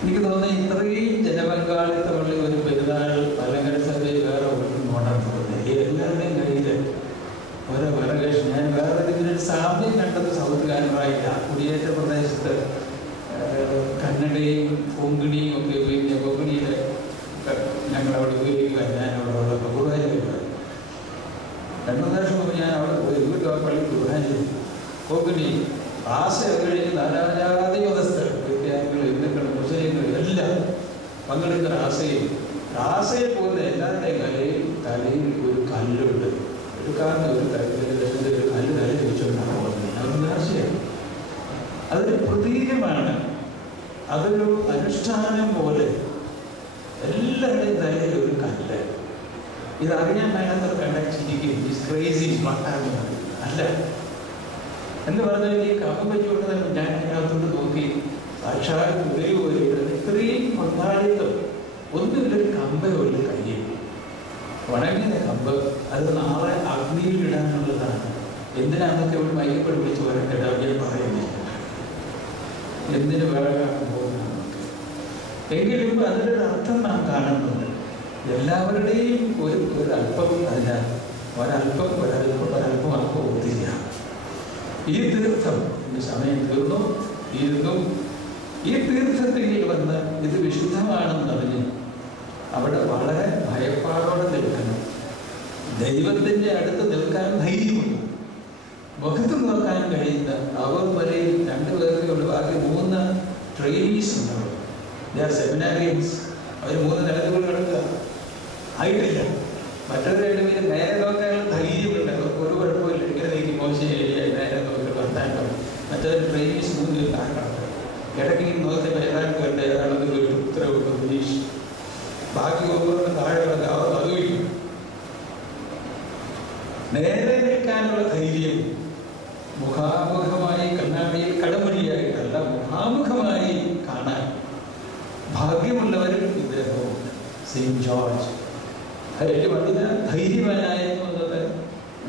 എനിക്ക് തോന്നുന്നു ഇത്രയും ജനപങ്കാളിത്തമുള്ള ഒരു പെരുന്നാൾ മലങ്കര സഭയിൽ വേറെ ഒന്നും നോടാൻ പോകുന്നത്. എല്ലാവരുടെയും കയ്യിൽ ഓരോ വിറക്. ഞാൻ വേറെ ഇതിനൊരു സാമ്യം കണ്ടത് സൗത്ത് കാനറയില്ല. കുടിയേറ്റ പ്രദേശത്ത് കന്നഡയും കൊങ്കിണിയും ഒക്കെ ഉപയോഗിക്കുക. കൊങ്കിണിയിൽ ഞങ്ങളവിടെ ഉപയോഗിക്കുക. ഞാൻ അവിടെ ഉള്ളപ്പോൾ കുർബാനയില്ല. 2 വർഷം മുമ്പ് ഞാൻ അവിടെ പോയി പള്ളി കുർബാന കൊങ്കിണി ആശ കഴിഞ്ഞ് നാനാജാതി മതസ്ഥർ, ക്രിസ്ത്യാനികൾ, ഹിന്ദുക്കൾ, മുസ്ലിങ്ങൾ എല്ലാം പങ്കെടുക്കുന്ന ആശയെ പോലെ എല്ലാവരുടെയും തലയിൽ ഒരു കല്ലുണ്ട്. എടുക്കാവുന്ന ഒരു തരത്തിൽ ഒരു കല്ല് തലയിൽ വെച്ചുകൊണ്ടാണ് പോകുന്നത്. അതൊന്നും ആശയാണ്. അതൊരു പ്രതീകമാണ്. അതൊരു അനുഷ്ഠാനം പോലെ എല്ലാവരുടെയും തലയിൽ ഒരു കല്ല്. ഇതറിയാൻ വേണമെന്ന് കണ്ടച്ചിരിക്കും. ഈസ് ക്രേസി അല്ല എന്ന് പറഞ്ഞാൽ ഈ കഫം വെച്ചുകൊണ്ട് ഞാൻ അതിനകത്തോട്ട് നോക്കി സാക്ഷാൽ ഉപയോഗിക്കുന്നത് ഇത്രയും പങ്കാളിത്തം. ഒന്നുമില്ലൊരു കമ്പയുള്ള കയ്യിൽ ഉണങ്ങിയ കമ്പ്, അത് നാളെ അഗ്നിയിൽ ഇടാനുള്ളതാണ്. എന്തിനാണെന്നൊക്കെ ഇവിടെ മയക്കപ്പെട്ട് വിളിച്ച് പറയട്ടെ, ഞാൻ പറയുന്നില്ല എന്തിനു വിളകാൻ പോകുന്നതൊക്കെ. എങ്കിലും അതിലൊരു അർത്ഥം നാം കാണുന്നുണ്ട്. എല്ലാവരുടെയും ഒരു അല്പം അതിനാൽ ഒരല്പം ഒത്തില്ല. ഈ തീർത്ഥം, എൻ്റെ സമയം തീർന്നു, ഈ തീർത്ഥത്തിൽ വന്ന് ഇത് വിശുദ്ധമാണെന്നറിഞ്ഞ് അവിടെ വളരെ ഭയപ്പാടോടെ നിൽക്കണം. ദൈവത്തിൻ്റെ അടുത്ത് നിൽക്കാൻ ധൈര്യമുണ്ട്. മുഖത്ത് നോക്കാൻ കഴിയുന്ന അവർ വരെയും 2 പേർക്ക് ഉള്ളു. ബാക്കി 3 ട്രെയിനീസ് ഉണ്ടാവും. സെമിനാരിയൻസ്. അവർ 3 നിലത്തുകൾ കിടക്കുക ആയിട്ടില്ല. മറ്റൊരു 2 പേര് നേരെ നോക്കാനുള്ള ധൈര്യമുണ്ട്. അവർക്ക് ഒരു കുഴപ്പമില്ല. ഇങ്ങനെ നീക്കി മോശം നേരെ നോക്കി വർത്താൻ. മറ്റൊരു ട്രെയിനീസ് 3 പേര് താഴെ ഇടയ്ക്ക് നോക്കി ഏതാണ്ട് കണ്ട് ഏതാണെന്ന് കേട്ടു ഉത്തരവ് പ്രതീക്ഷ. ബാക്കി ഒന്നും താഴെ കിടക്കുക. അവർ അതുമില്ല. നേരെ നിൽക്കാനുള്ള ധൈര്യം മുഖാമുഖമായി കണ്ണാടിയിൽ കടമൊഴിയായിട്ടല്ല, മുഖാമുഖമായി കാണാൻ ഭാഗ്യമുള്ളവരും ഇദ്ദേഹവുമുണ്ട്. സെയിന്റ് ജോർജ് അതിൽ വളരെ ധൈര്യവാനായിരുന്നു എന്നത്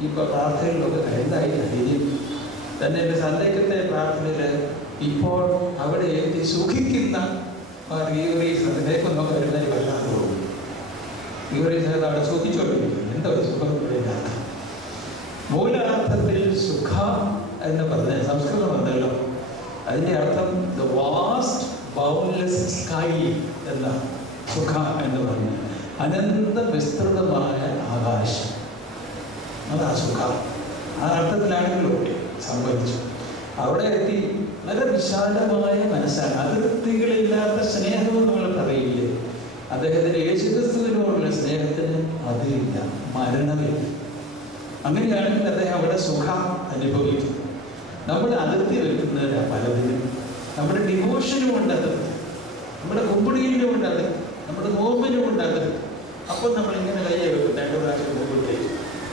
ഈ പ്രാർത്ഥനയിലൊക്കെ എന്തായി ധൈര്യം തന്നെ. എൻ്റെ സന്ദേഹത്തെ പ്രാർത്ഥനയിൽ ഇപ്പോൾ അവിടെ എത്തി സുഖിക്കുന്ന അതിലേക്ക് വരുന്നതിന് വല്ലാതെ പോകും. അവിടെ സുഖിച്ചോണ്ടിരിക്കും. എന്താ ഒരു സുഖം ഇല്ലാത്ത മൂലാർത്ഥത്തിൽ സുഖ എന്ന് പറഞ്ഞ സംസ്കൃതം ഉണ്ടല്ലോ. അതിൻ്റെ അർത്ഥം ദ വാസ്റ്റ് ബൗണ്ട്ലെസ് സ്കൈ എന്ന സുഖ എന്ന് പറഞ്ഞ അനന്ത വിസ്തൃതമായ ആകാശം. അതാ സുഖ. ആ അർത്ഥത്തിലാണെങ്കിലും സംഭവിച്ചു. അവിടെ എത്തി നല്ല വിശാലമായ മനസ്സാണ്. അതിർത്തികളില്ലാത്ത സ്നേഹമെന്ന് നമ്മൾ പറയില്ലേ, അദ്ദേഹത്തിന് യേശുക്രിസ്തുവിനോടുള്ള സ്നേഹത്തിന് അതിരില്ല, മരണമില്ല. അങ്ങനെയാണെങ്കിൽ അദ്ദേഹം അവിടെ സുഖം അനുഭവിക്കും. നമ്മൾ അതിർത്തി വെക്കുന്നതിന് പലതിനും നമ്മുടെ ഡിവോഷനും ഉണ്ട് അതിർത്തി, നമ്മുടെ കുമ്പിടിയിലും ഉണ്ട് അതിർത്തി, നമ്മുടെ നോമ്പിനും ഉണ്ട് അതിർത്തി. അപ്പോൾ നമ്മളിങ്ങനെ കയ്യെ വെക്കും. 2 പ്രാവശ്യം മുമ്പിട്ടേക്ക്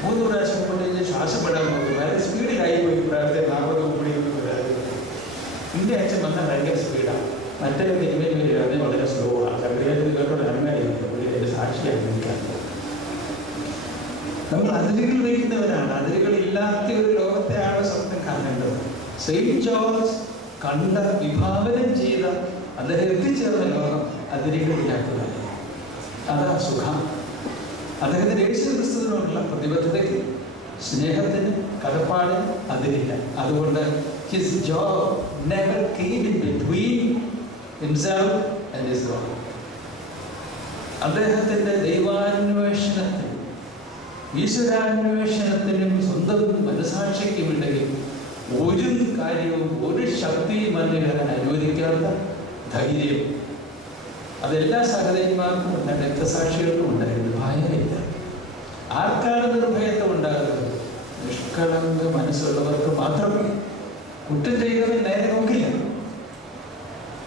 3 പ്രാവശ്യം മുമ്പിട്ടേക്ക് ശ്വാസപ്പെടാൻ നോക്കും. വളരെ സ്പീഡിലായി പോയി പ്രാർത്ഥന 40 കുമ്പിടിയൊന്നും വരാതെ. ഇന്ത്യ അച്ഛൻ വന്നാൽ ഭയങ്കര സ്പീഡാണ്. മറ്റേ തിരുമേനി വരിക വളരെ സ്ലോ ആണ്. കവിതയിൽ കേട്ടോടെ അമ്മയുടെ സാക്ഷിയായി നിൽക്കാൻ. നമ്മൾ അതിരുകൾ വയ്ക്കുന്നവരാണ്. അതിരുകളില്ലാത്ത ഒരു ലോകത്തെയാണ് സ്വപ്നം കാണേണ്ടത്. സെയിന്റ് ജോർജ് കണ്ട വിഭാവനം ചെയ്ത അദ്ദേഹം എത്തിച്ചേർന്ന ലോകം അതിരുകളില്ലാത്തതാണ്. അതാ സുഖം. അദ്ദേഹത്തിന് യേശുക്രിസ്തുവിനോടുള്ള പ്രതിബദ്ധതയ്ക്ക്, സ്നേഹത്തിന്, കടപ്പാടിന് അതിരില്ല. അതുകൊണ്ട് his job never came in between himself and his God. അദ്ദേഹത്തിൻ്റെ ദൈവാന്വേഷണത്തിന്, ഈശ്വരാന്വേഷണത്തിനും സ്വന്തം മനസാക്ഷിക്കുമുണ്ടെങ്കിൽ ഒരു കാര്യവും ഒരു ശക്തിയും വന്നിടാൻ അനുവദിക്കാത്ത ധൈര്യം അതെല്ലാ സഹോദരന്മാർക്കും ഉണ്ട്, രക്തസാക്ഷികൾക്കും ഉണ്ടായിരുന്നു. ഭയമില്ല. ആർക്കാണ് നിർഭയത്വം ഉണ്ടാകുന്നത്? നിഷ്കളങ്ക മനസ്സുള്ളവർക്ക് മാത്രമേ. കുറ്റം ചെയ്തവൻ നേരെ നോക്കില്ല.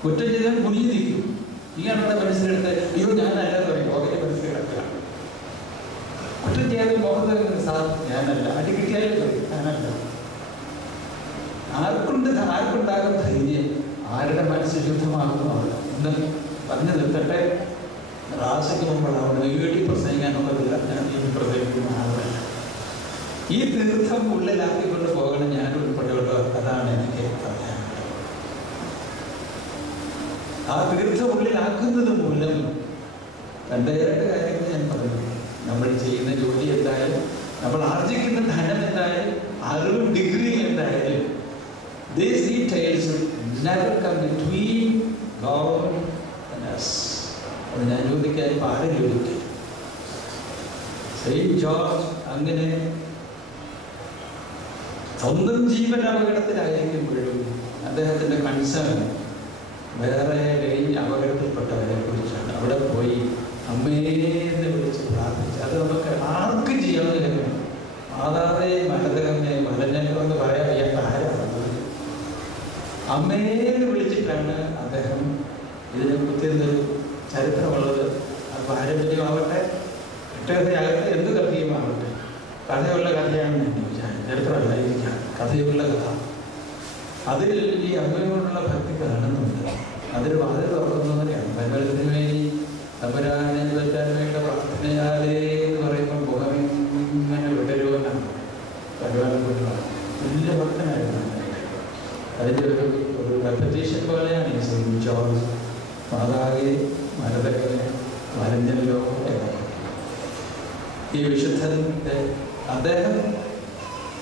കുറ്റം ചെയ്തവൻ കുനിഞ്ഞു നിൽക്കും. ഇയാളുടെ മനസ്സിലെടുത്ത് അയ്യോ ഞാനല്ല പറയും. പോകത്തെ മനസ്സിൽ കിടക്കുക. കുറ്റം ചെയ്യാതെ മുഖത്ത് സാർ ഞാനല്ല, അടി കിട്ടിയാലും പറയും ഞാനല്ല. ആർക്കുണ്ടാകും ധൈര്യം? ആരുടെ മനസ്സ് ശുദ്ധമാകുന്നു അവിടെ. ഇന്ന് പറഞ്ഞു നിർത്തട്ടെ. റാസയ്ക്ക് മുമ്പാണ് വീട്ടിൽ പ്രസംഗിക്കാനുള്ളതില്ല. ഞാൻ ഈ പ്രസംഗിക്കുന്ന ആളല്ല. ഈ തീർത്ഥം ഉള്ളിലാക്കിക്കൊണ്ട് പോകണം ഞാൻ ഉൾപ്പെടെയുള്ളവർ. അതാണ് എനിക്ക് പറയാനുള്ളത്. ആ തീർത്ഥം ഉള്ളിലാക്കുന്നത് മൂലം 2 കാര്യങ്ങൾ ഞാൻ പറഞ്ഞു. നമ്മൾ ചെയ്യുന്ന ജോലി എന്തായാലും, നമ്മൾ ആർജിക്കുന്ന ധനം എന്തായാലും, അറിവും ഡിഗ്രിയും എന്തായാലും, these details never come between God and us. അതിനെ അനുവദിക്കാൻ ആരും ചോദിക്കും. സെയിന്റ് ജോർജ് അങ്ങനെ സ്വന്തം ജീവൻ അപകടത്തിലായിരിക്കുമ്പോഴും അദ്ദേഹത്തിൻ്റെ കൺസേൺ വേറെ അപകടത്തിൽപ്പെട്ടവരെ കുറിച്ചാണ്. അവിടെ പോയി അമ്മേന്ന് വിളിച്ച് പ്രാർത്ഥിച്ചു. അത് നമുക്ക് ആർക്കും ചെയ്യാവുന്ന കാര്യമാണ്. മാതാവേ മലതകമേ മലഞ്ഞോ എന്ന് പറയാൻ വയ്യാത്ത ആരാണ്. അമ്മേന്ന് വിളിച്ചിട്ടാണ് അദ്ദേഹം ഇതിനെ കുറിച്ചൊരു ചരിത്രമുള്ളത്. അത് പാരമ്പര്യമാവട്ടെ, കെട്ടുകഥയാകട്ടെ, എന്ത് കഥയുമാവട്ടെ, കഥയുള്ള കഥയാണെന്ന് ഞാൻ വിചാരിച്ചു. ചരിത്രമല്ലായിരിക്കാം, കഥയുള്ള കഥ. അതിൽ ഈ അമ്മയോടുള്ള ഭക്തി കാണുന്നുണ്ട്. അതൊരു വാതിൽ തുറക്കുന്നവരെയാണ്. പരിമളത്തിന് വേണ്ടി തമ്പുരാനെ പറ്റാൻ വേണ്ട പ്രാർത്ഥനയാലേ എന്ന് പറയുമ്പോൾ മുഖമിങ്ങനെ വിടരുവെന്നാണ് പരിപാടികളാണ്. വലിയ ഭക്തനായിരുന്നു. അതിൻ്റെ ഒരു റെപ്പറ്റീഷൻ പോലെയാണ് ഈ സെയിൻറ്റ് ജോർജ് മാതാകെ മരതകനെ വരഞ്ഞല്ലോ. ഈ വിശുദ്ധൻ്റെ അദ്ദേഹം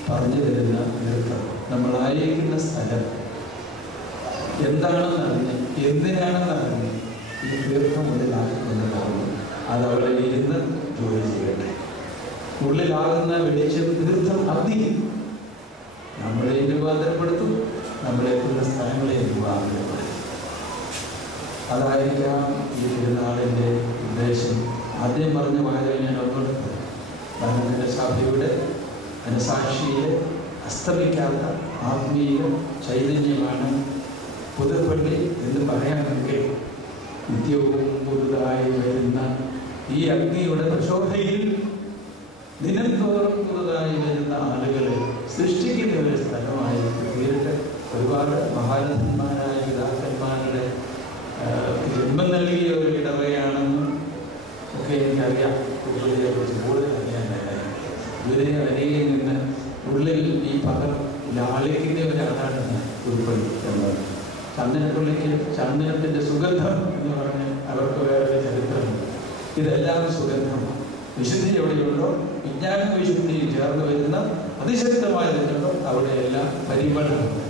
പറഞ്ഞു തരുന്ന തീർത്ഥം, നമ്മളായിരിക്കുന്ന സ്ഥലം എന്താണെന്ന് അറിഞ്ഞ് എന്തിനാണെന്ന് അറിഞ്ഞ് ഈ തീർത്ഥം ഉള്ളിലാക്കുന്നതാകുന്നു. അതവിടെ ഇരുന്ന് ജോലി ചെയ്യട്ടെ. ഉള്ളിലാകുന്ന വെളിച്ചം തീർത്ഥം അഗ്നി നമ്മളെ രൂപാന്തരപ്പെടുത്തും, നമ്മളെക്കുള്ള സ്ഥലങ്ങളെ രൂപാന്തരപ്പെടുത്തും. അതായിരിക്കാം ഈ തിരുനാളിൻ്റെ ഉദ്ദേശം. ആദ്യം പറഞ്ഞ വാചകം ഞാൻ ഒന്നെടുത്ത് ഭരണഘടന സഭയുടെ മനസാക്ഷിയിലെ അസ്തമിക്കാത്ത ആത്മീയ ചൈതന്യമാണ് പുതുപ്പള്ളി എന്ന് പറയാമെങ്കിൽ നിത്യവും പുതുതായി വരുന്ന ഈ അഗ്നിയുടെ പ്രശോഭയിൽ ദിനം തോറും പുതുതായി വരുന്ന ആളുകളെ സൃഷ്ടിക്കുന്ന ഒരു സ്ഥലമായി തീരട്ടെ. ഒരുപാട് മഹാരഥന്മാരായ പിതാക്കന്മാരുടെ ജന്മം നൽകിയ ഒരു ഇടവകയാണെന്നും ഒക്കെ എനിക്കറിയാം. പുതുപ്പള്ളിയെക്കുറിച്ച് കൂടുതൽ അറിയാനായി ഇവരെ വരയിൽ നിന്ന് ഉള്ളിൽ ഈ പകർ ലാളിക്കുന്ന ഒരാളാണ് പുതുപ്പള്ളി എന്നത്. ചന്ദനപ്പള്ളിക്ക് ചന്ദനത്തിൻ്റെ സുഗന്ധം എന്ന് പറഞ്ഞ് അവർക്ക് വേറെ ചരിത്രമുണ്ട്. ഇതെല്ലാം സുഗന്ധമാണ്. വിശുദ്ധി എവിടെയുണ്ടോ വിജ്ഞാന വിശുദ്ധിയും ചേർന്ന് വരുന്ന അതിശക്തമായതുണ്ടോ അവിടെയെല്ലാം പരിമളമുണ്ട്.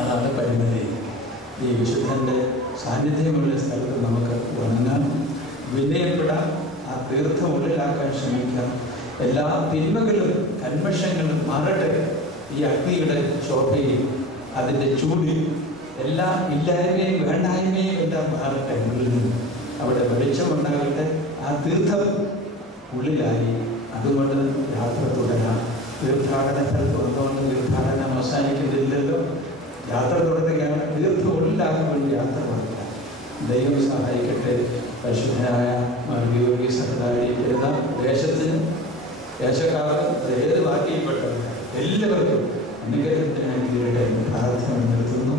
അതാണ് പരിമളി. ഈ വിശുദ്ധൻ്റെ സാന്നിധ്യമുള്ള സ്ഥലത്ത് നമുക്ക് ഉണങ്ങാം, വിനയപ്പെടാം, ആ തീർത്ഥം ഉള്ളിലാക്കാൻ ശ്രമിക്കാം. എല്ലാ തിന്മകളും കന്മഷങ്ങളും മാറട്ടെ. ഈ അഗ്നിയുടെ ശോഭയിൽ അതിൻ്റെ ചൂടിൽ എല്ലാ ഇല്ലായ്മയും വേണ്ടായ്മയും എല്ലാം മാറട്ടെ. ഉള്ളിൽ നിന്ന് അവിടെ വെളിച്ചമുണ്ടാകട്ടെ. ആ തീർത്ഥം ഉള്ളിലായി. അതുകൊണ്ട് യാത്ര തുടരാം. തീർത്ഥാടനത്തിൽ തുറന്നുകൊണ്ട് തീർത്ഥാടനം അവസാനിക്കുന്നില്ലല്ലോ. യാത്ര തുടരുകയാണ്. തീർത്ഥം ഉള്ളിലാകുമ്പോൾ യാത്ര തുടരാം. ദൈവം സഹായിക്കട്ടെ. പരിശുദ്ധനായ മാർഗീവർഗീ സഹതാരി എന്ന ദേശത്തിന് ദേശക്കാർക്ക് ഏത് വാക്കിയിൽപ്പെട്ടവർ എല്ലാവർക്കും അനുഗ്രഹത്തിനായി തീരട്ടെ എന്ന് പ്രാർത്ഥന നിർത്തുന്നു.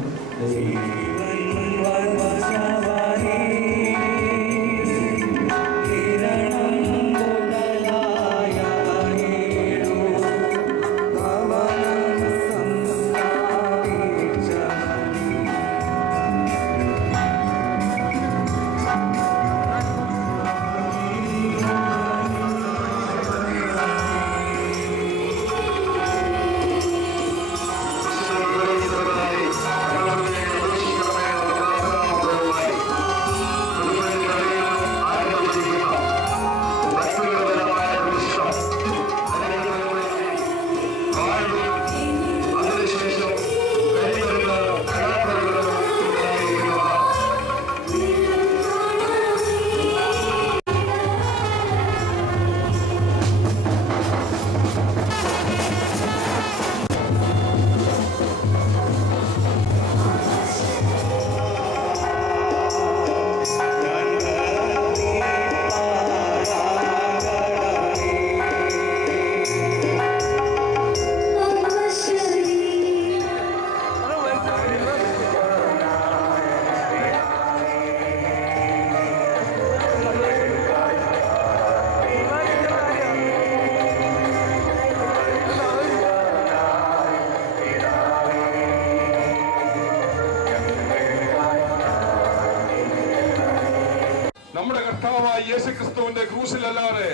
നമ്മുടെ കർത്താവായ യേശുക്രിസ്തുവിന്റെ ക്രൂശിലല്ലാതെ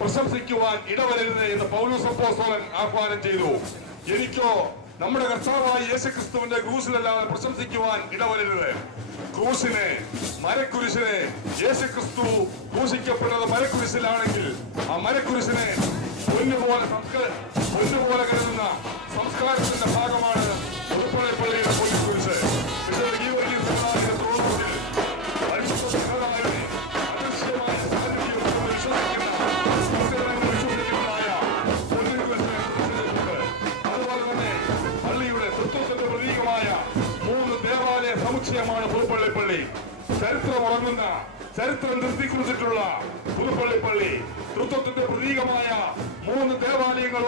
പ്രശംസിക്കുവാൻ ഇടവരരുത് എന്ന് പൗലോസ് അപ്പോസ്തലൻ ആഹ്വാനം ചെയ്തു. എനിക്കോ നമ്മുടെ കർത്താവായ യേശുക്രിസ്തുവിന്റെ ക്രൂശിലല്ലാതെ പ്രശംസിക്കുവാൻ ഇടവരരുത്. ക്രൂശിനെ, മരക്കുരിശിനെ, യേശുക്രിസ്തു ക്രൂശിക്കപ്പെട്ടത് മരക്കുരിശിലാണെങ്കിൽ ആ മരക്കുരിശിനെ പൊന്നുപോലെ കരുതുന്ന സംസ്കാരത്തിന്റെ ഭാഗമാണ് പുതുപ്പള്ളിയുടെ പൊന്നുകുരിശ്. സമുച്ചയമാണ് പുതുപ്പള്ളിപ്പള്ളി. ചരിത്രമുറങ്ങുന്ന, ചരിത്രം നിർത്തിക്കുറിച്ചിട്ടുള്ള പുതുപ്പള്ളിപ്പള്ളി തൃത്വത്തിന്റെ പ്രതീകമായ 3 ദേവാലയങ്ങൾ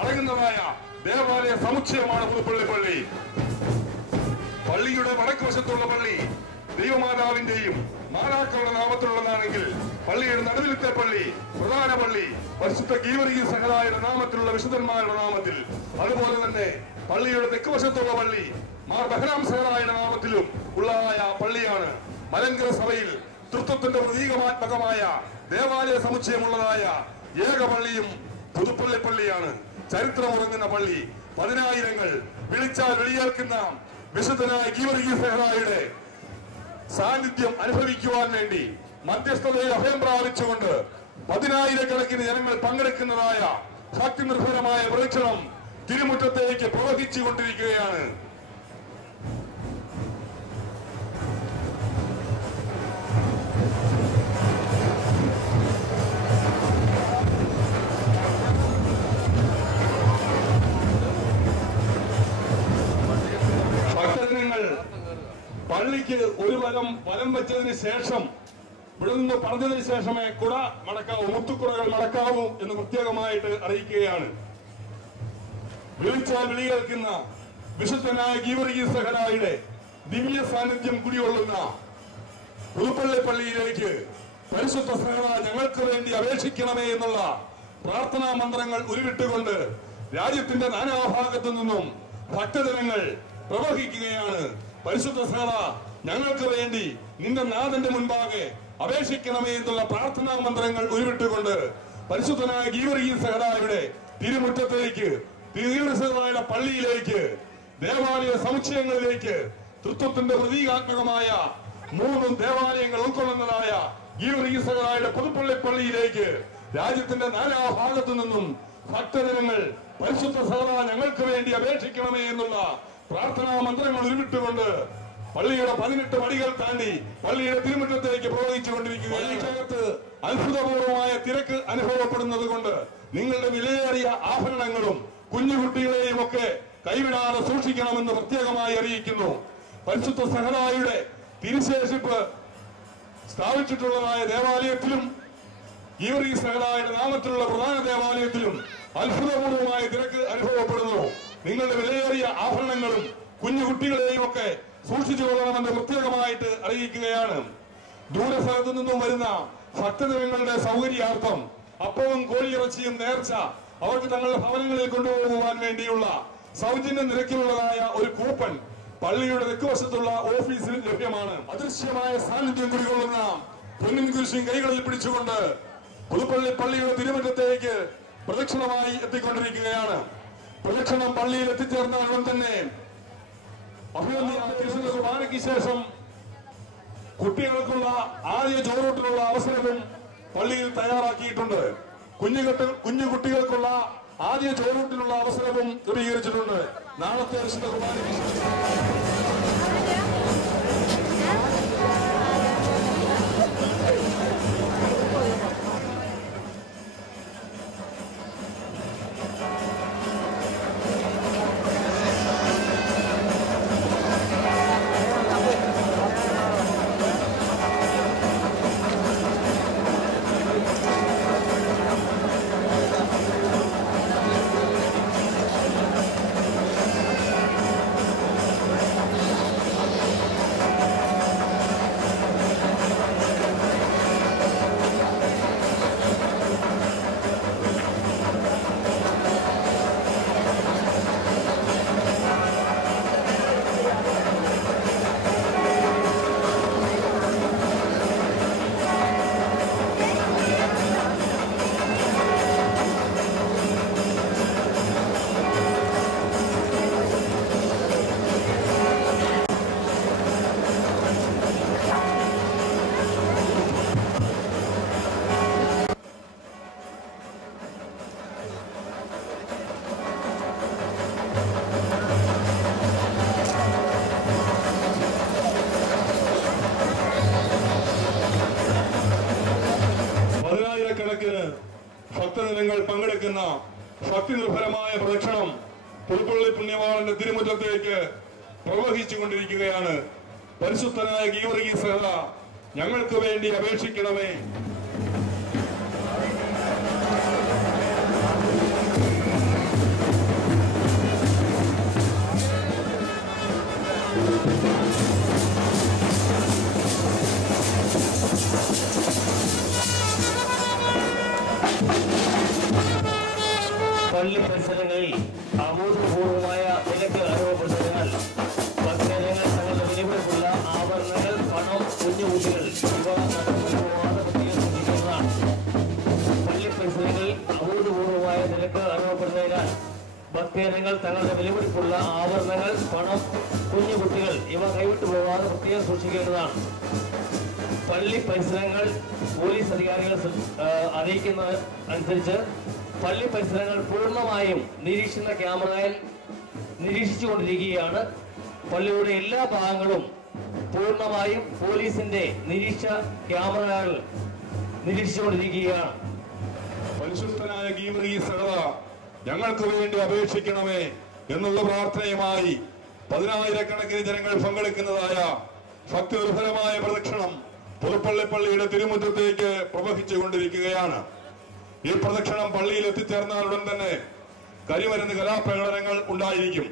അടങ്ങുന്നതായ ദേവാലയ സമുച്ചയമാണ് പുതുപ്പള്ളിപ്പള്ളി. പള്ളി പള്ളിയുടെ വടക്കുവശത്തുള്ള പള്ളി ദൈവമാതാവിന്റെയും മാലാക്കളുടെ നാമത്തിലുള്ളതാണെങ്കിൽ പള്ളിയുടെ നടുവിലത്തെ പള്ളി പ്രധാന പള്ളി പരിശുദ്ധ ഗീവർഗീസ് സഹദായുടെ നാമത്തിലുള്ള വിശുദ്ധന്മാരുടെ നാമത്തിൽ, അതുപോലെ തന്നെ പള്ളിയുടെ തെക്കുവശത്തുള്ള പള്ളി മാർ ബഹ്റാം സഹദായുടെ നാമത്തിലും ഉള്ളതായ പള്ളിയാണ്. മലങ്കര സഭയിൽ തൃത്വത്തിന്റെ പ്രതീകാത്മകമായ ദേവാലയ സമുച്ചയമുള്ളതായ ഏക പള്ളിയും പുതുപ്പള്ളി പള്ളിയാണ്. ചരിത്രമുറങ്ങുന്ന പള്ളി, പതിനായിരങ്ങൾ വിളിച്ചാൽ വെളിയേൽക്കുന്ന വിശുദ്ധനായ ഗീവർഗീസ് സഹദായുടെ സാന്നിധ്യം അനുഭവിക്കുവാൻ വേണ്ടി മധ്യസ്ഥതയിൽ അഭയം പ്രാപിച്ചുകൊണ്ട് പതിനായിരക്കണക്കിന് ജനങ്ങൾ പങ്കെടുക്കുന്നതായ ഭക്തി നിർഭരമായ പ്രദക്ഷിണം തിരുമുറ്റത്തേക്ക് പ്രവഹിച്ചുകൊണ്ടിരിക്കുകയാണ്. ഭക്തജനങ്ങൾ പള്ളിക്ക് ഒരു വലം വെച്ചതിന് ശേഷം ഇവിടെ നിന്ന് പറഞ്ഞതിന് ശേഷമേ കുട മടക്കാവൂ, മുത്തുക്കുടകൾ മടക്കാവൂ എന്ന് പ്രത്യേകമായിട്ട് അറിയിക്കുകയാണ്. വിളിച്ചാൽ വിളി കേൾക്കുന്ന വിശുദ്ധനായ ഗീവർഗീസ് സഹദായുടെ ദിവ്യ സാന്നിധ്യം കുടികൊള്ളുന്ന പുതുപ്പള്ളി പള്ളിയിലേക്ക് പരിശുദ്ധ സഹദ ഞങ്ങൾക്ക് വേണ്ടി അപേക്ഷിക്കണമേ എന്നുള്ള പ്രാർത്ഥനാ മന്ത്രങ്ങൾ ഉരുവിട്ടുകൊണ്ട് രാജ്യത്തിന്റെ നാനാഭാഗത്തു നിന്നും ഭക്തജനങ്ങൾ പ്രവഹിക്കുകയാണ്. പരിശുദ്ധ സഹദ ഞങ്ങൾക്ക് വേണ്ടി നിന്റെ നാഥന്റെ മുൻപാകെ അപേക്ഷിക്കണമേ എന്നുള്ള പ്രാർത്ഥനാ മന്ത്രങ്ങൾ ഉരുവിട്ടുകൊണ്ട് പരിശുദ്ധനായ ഗീവർഗീസ് സഹദായുടെ തിരുമുറ്റത്തേക്ക്, ഗീവർഗീസ് സഹദായുടെ പള്ളിയിലേക്ക്, ദേവാലയ സമുച്ചയങ്ങളിലേക്ക്, തൃത്വത്തിന്റെ പ്രതീകാത്മകമായ 3 ദേവാലയങ്ങൾ ഉൾക്കൊള്ളുന്നതായ ഗീവർഗീസ് സഹദായുടെ പുതുപ്പള്ളി പള്ളിയിലേക്ക് രാജ്യത്തിന്റെ നാനാഭാഗത്തു നിന്നും ഭക്തജനങ്ങൾ പരിശുദ്ധ സഹദ ഞങ്ങൾക്ക് വേണ്ടി അപേക്ഷിക്കണമേ എന്നുള്ള പ്രാർത്ഥനാ മന്ത്രങ്ങൾ ഉരുവിട്ടുകൊണ്ട് പള്ളിയുടെ 18 പടികൾ താണ്ടി പള്ളിയുടെ തിരുമുറ്റത്തേക്ക് പ്രവഹിച്ചുകൊണ്ടിരിക്കുക. പള്ളിക്കകത്ത് അത്ഭുതപൂർവമായ തിരക്ക് അനുഭവപ്പെടുന്നത് കൊണ്ട് നിങ്ങളുടെ വിലയേറിയ ആഭരണങ്ങളും കുഞ്ഞുകുട്ടികളെയും ഒക്കെ കൈവിടാതെ സൂക്ഷിക്കണമെന്ന് പ്രത്യേകമായി അറിയിക്കുന്നു. പരിശുദ്ധ സഹദായുടെ തിരുശേഷിപ്പ് സ്ഥാപിച്ചിട്ടുള്ളതായ ദേവാലയത്തിലും ഗീവർഗീസ് സഹദായുടെ നാമത്തിലുള്ള പ്രധാന ദേവാലയത്തിലും അത്ഭുതപൂർവമായ തിരക്ക് അനുഭവപ്പെടുന്നു. നിങ്ങളുടെ വിലയേറിയ ആഭരണങ്ങളും കുഞ്ഞുകുട്ടികളെയും ഒക്കെ സൂക്ഷിച്ചു കൊള്ളണമെന്ന് പ്രത്യേകമായിട്ട് അറിയിക്കുകയാണ്. ദൂരസ്ഥലത്തു നിന്നും വരുന്ന ഭക്തജനങ്ങളുടെ സൗകര്യാർത്ഥം അപ്പവും കോഴിയിറച്ചിയും നേർച്ച അവർക്ക് തങ്ങളുടെ ഭവനങ്ങളിൽ കൊണ്ടുപോകുവാൻ വേണ്ടിയുള്ള സൗജന്യ നിരക്കിലുള്ളതായ ഒരു കൂപ്പൺ പള്ളിയുടെ തെക്കുവശത്തുള്ള ഓഫീസിൽ ലഭ്യമാണ്. അദൃശ്യമായ സാന്നിധ്യം കുടികൊള്ളുന്ന പൊന്നിൻ കുരിശും കൈകളിൽ പിടിച്ചുകൊണ്ട് പുതുപ്പള്ളി പള്ളിയുടെ തിരുമുറ്റത്തേക്ക് പ്രദക്ഷിണമായി എത്തിക്കൊണ്ടിരിക്കുകയാണ്. പ്രദക്ഷിണം പള്ളിയിൽ എത്തിച്ചേർന്ന ഉടൻ തന്നെ കുർബാനയ്ക്ക് ശേഷം കുട്ടികൾക്കുള്ള ആദ്യ ചോറൂട്ടിനുള്ള അവസരവും പള്ളിയിൽ തയ്യാറാക്കിയിട്ടുണ്ട്. കുഞ്ഞു കുട്ടികൾക്കുള്ള ആദ്യ ചോറൂട്ടിനുള്ള അവസരവും ക്രമീകരിച്ചിട്ടുണ്ട്. നാളത്തെ വിശുദ്ധ കുർബാനയ്ക്ക് ഭക്തജനങ്ങൾ പങ്കെടുക്കുന്ന ഭക്തി നിർഭരമായ പ്രദക്ഷിണം പുതുപ്പള്ളി പുണ്യവാളന്റെ തിരുമുറ്റത്തേക്ക് പ്രവഹിച്ചുകൊണ്ടിരിക്കുകയാണ്. പരിശുദ്ധനായ ഗീവർഗീസ് സഹദ ഞങ്ങൾക്ക് വേണ്ടി അപേക്ഷിക്കണമേ. പള്ളി പരിസരങ്ങളിൽ അഭൂതപൂർവമായ നിരക്ക് അനുഭവപ്പെടുന്നതിനാൽ ഭക്തജനങ്ങൾ തങ്ങളുടെ വിലപിടിപ്പുള്ള ആഭരണങ്ങൾ, പണം, കുഞ്ഞുകുട്ടികൾ ഇവ നഷ്ടപ്പെട്ടുപോകാതെ പ്രത്യേകം ശ്രദ്ധിക്കുന്നതാണ്. പള്ളി പരിസരങ്ങളിൽ അഭൂതപൂർവമായ നിരക്ക് അനുഭവപ്പെടുന്നതിനാൽ ഭക്തജനങ്ങൾ തങ്ങളുടെ വിലപിടിപ്പുള്ള ആഭരണങ്ങൾ, പണം, കുഞ്ഞുകുട്ടികൾ ഇവ കൈവിട്ടു പോകാതെ പ്രത്യേകം സൂക്ഷിക്കേണ്ടതാണ്. പള്ളി പരിസരങ്ങൾ പോലീസ് അധികാരികൾ അറിയിക്കുന്ന അനുസരിച്ച് പള്ളി പരിസരങ്ങൾ പൂർണ്ണമായും നിരീക്ഷണ ക്യാമറയിൽ നിരീക്ഷിച്ചുകൊണ്ടിരിക്കുകയാണ്. പള്ളിയുടെ എല്ലാ ഭാഗങ്ങളും പൂർണ്ണമായും പോലീസിന്റെ നിരീക്ഷണ ക്യാമറകൾ നിരീക്ഷിച്ചുകൊണ്ടിരിക്കുകയാണ്. പരിശുദ്ധനായ ഗീവർഗീസ് സഹോദരാ, ഞങ്ങൾക്ക് വേണ്ടി അപേക്ഷിക്കണമേ എന്നുള്ള പ്രാർത്ഥനയുമായി 10,000-കണക്കിന് ജനങ്ങൾ പങ്കെടുക്കുന്നതായ ഭക്തിനിർഭരമായ പ്രദക്ഷിണം പുതുപ്പള്ളിപ്പള്ളിയുടെ തിരുമുറ്റത്തേക്ക് പ്രവഹിച്ചുകൊണ്ടിരിക്കുകയാണ്. ഈ പ്രദക്ഷിണം പള്ളിയിൽ എത്തിച്ചേർന്നാലുടൻ തന്നെ കരിമരുന്ന് കലാപ്രകടനങ്ങൾ ഉണ്ടായിരിക്കും.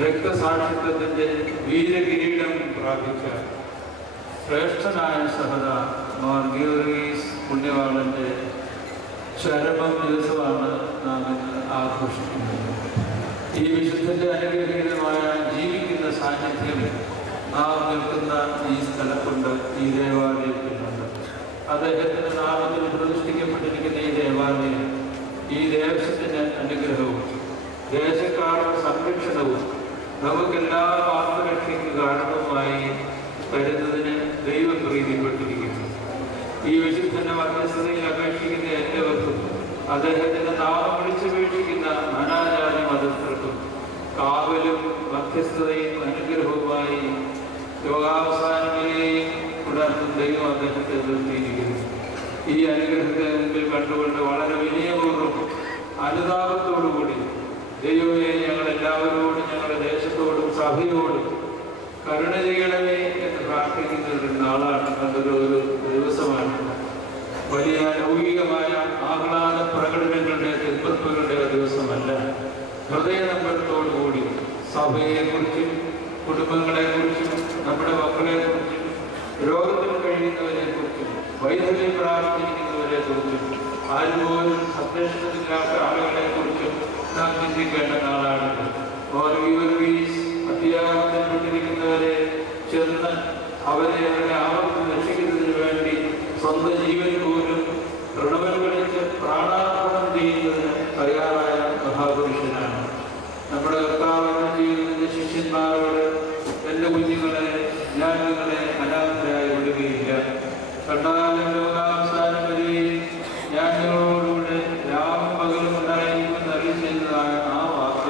രക്തസാക്ഷിത്വത്തിന്റെ വീരകിരീടം പ്രാപിച്ച ശ്രേഷ്ഠനായ സഹോദര മാർ ഗീവർഗീസ് പുണ്യവാളന്റെ ചരമം ദിവസമാണ് നാം ഇന്ന് ആഘോഷിക്കുന്നത്. ഈ വിശുദ്ധന്റെ അനുഗ്രഹീതമായ ജീവിക്കുന്ന സാന്നിധ്യം നാം നിൽക്കുന്ന ഈ സ്ഥലത്തുണ്ട്, ഈ ദേവാലയത്തിലുണ്ട്. അദ്ദേഹത്തിന്റെ നാമത്തിൽ പ്രതിഷ്ഠിക്കപ്പെട്ടിരിക്കുന്ന ഈ ദേവാലയം ഈ ദേശത്തിന്റെ അനുഗ്രഹവും ദേശക്കാരുടെ സംരക്ഷണവും നമുക്കെല്ലാ ആത്മരക്ഷയ്ക്ക് കാരണവുമായി വരുന്നതിന് ദൈവം പ്രീതിപ്പെട്ടിരിക്കുന്നു. ഈ വിശുദ്ധന്റെ മധ്യസ്ഥതയിൽ അപേക്ഷിക്കുന്ന എല്ലാവർക്കും അദ്ദേഹത്തിന്റെ നാമം വിളിച്ചപേക്ഷിക്കുന്ന നാനാജാതി മതസ്ഥർക്കും കാവലും മധ്യസ്ഥതയും അനുഗ്രഹവുമായി യോഗാവസാനം വരെയും തുടർന്നും ദൈവം അദ്ദേഹത്തെ നിർത്തിയിരിക്കുന്നു. ഈ അനുഗ്രഹത്തെ മുമ്പിൽ കണ്ടുകൊണ്ട് വളരെ വിനയപൂർവ്വം അനുതാപത്തോടുകൂടി ദൈവമേ ഞങ്ങളെല്ലാവരോടും ഞങ്ങളുടെ ദേശത്തോടും സഭയോടും കരുണ ചെയ്യണമേ എന്ന് പ്രാർത്ഥിക്കുന്ന ഒരു നാളാണ്, അതൊരു ദിവസമാണ്. വലിയ ലൗകികമായ ആഹ്ലാദ പ്രകടനങ്ങളുടെ എതിർപ്പുകളുടെ ദിവസമല്ല. ഹൃദയനമ്പരത്തോടുകൂടി സഭയെക്കുറിച്ചും കുടുംബങ്ങളെക്കുറിച്ചും നമ്മുടെ മക്കളെക്കുറിച്ചും രോഗത്തിൽ കഴിയുന്നവരെ കുറിച്ചും വൈദ്യുതി പ്രാർത്ഥിക്കുന്നവരെ കുറിച്ചും ആരുപോലും സംരക്ഷണത്തില്ലാത്ത ആളുകളെ കുറിച്ചും നാം ചിന്തിക്കേണ്ട നാളാണ്. അത്യാവശ്യപ്പെട്ടിരിക്കുന്നവരെ ചെന്ന് അവരെ ആപത്ത് രക്ഷിക്കുന്നതിന് വേണ്ടി സ്വന്തം ജീവൻ പോലും ഋണവൽക്കരിച്ച് പ്രാണാർപ്പണം ചെയ്യുന്നതിന് തയ്യാറായ മഹാപുരുഷനാണ് നമ്മുടെ കർത്താവ്. ജീവിതത്തിന്റെ ശിഷ്യന്മാരോട് എൻ്റെ കുഞ്ഞുങ്ങളെ, ഞാൻ നിങ്ങളെ അനാഥരായി വിടുകയില്ല, കണ്ടാലും ലോകാവസാനം വരെയും ഞാൻ നിങ്ങളോടുകൂടെ രാവും പകലും ഉണ്ടായിരിക്കുമെന്ന് അറിയിച്ചതായ ആ വാക്ക്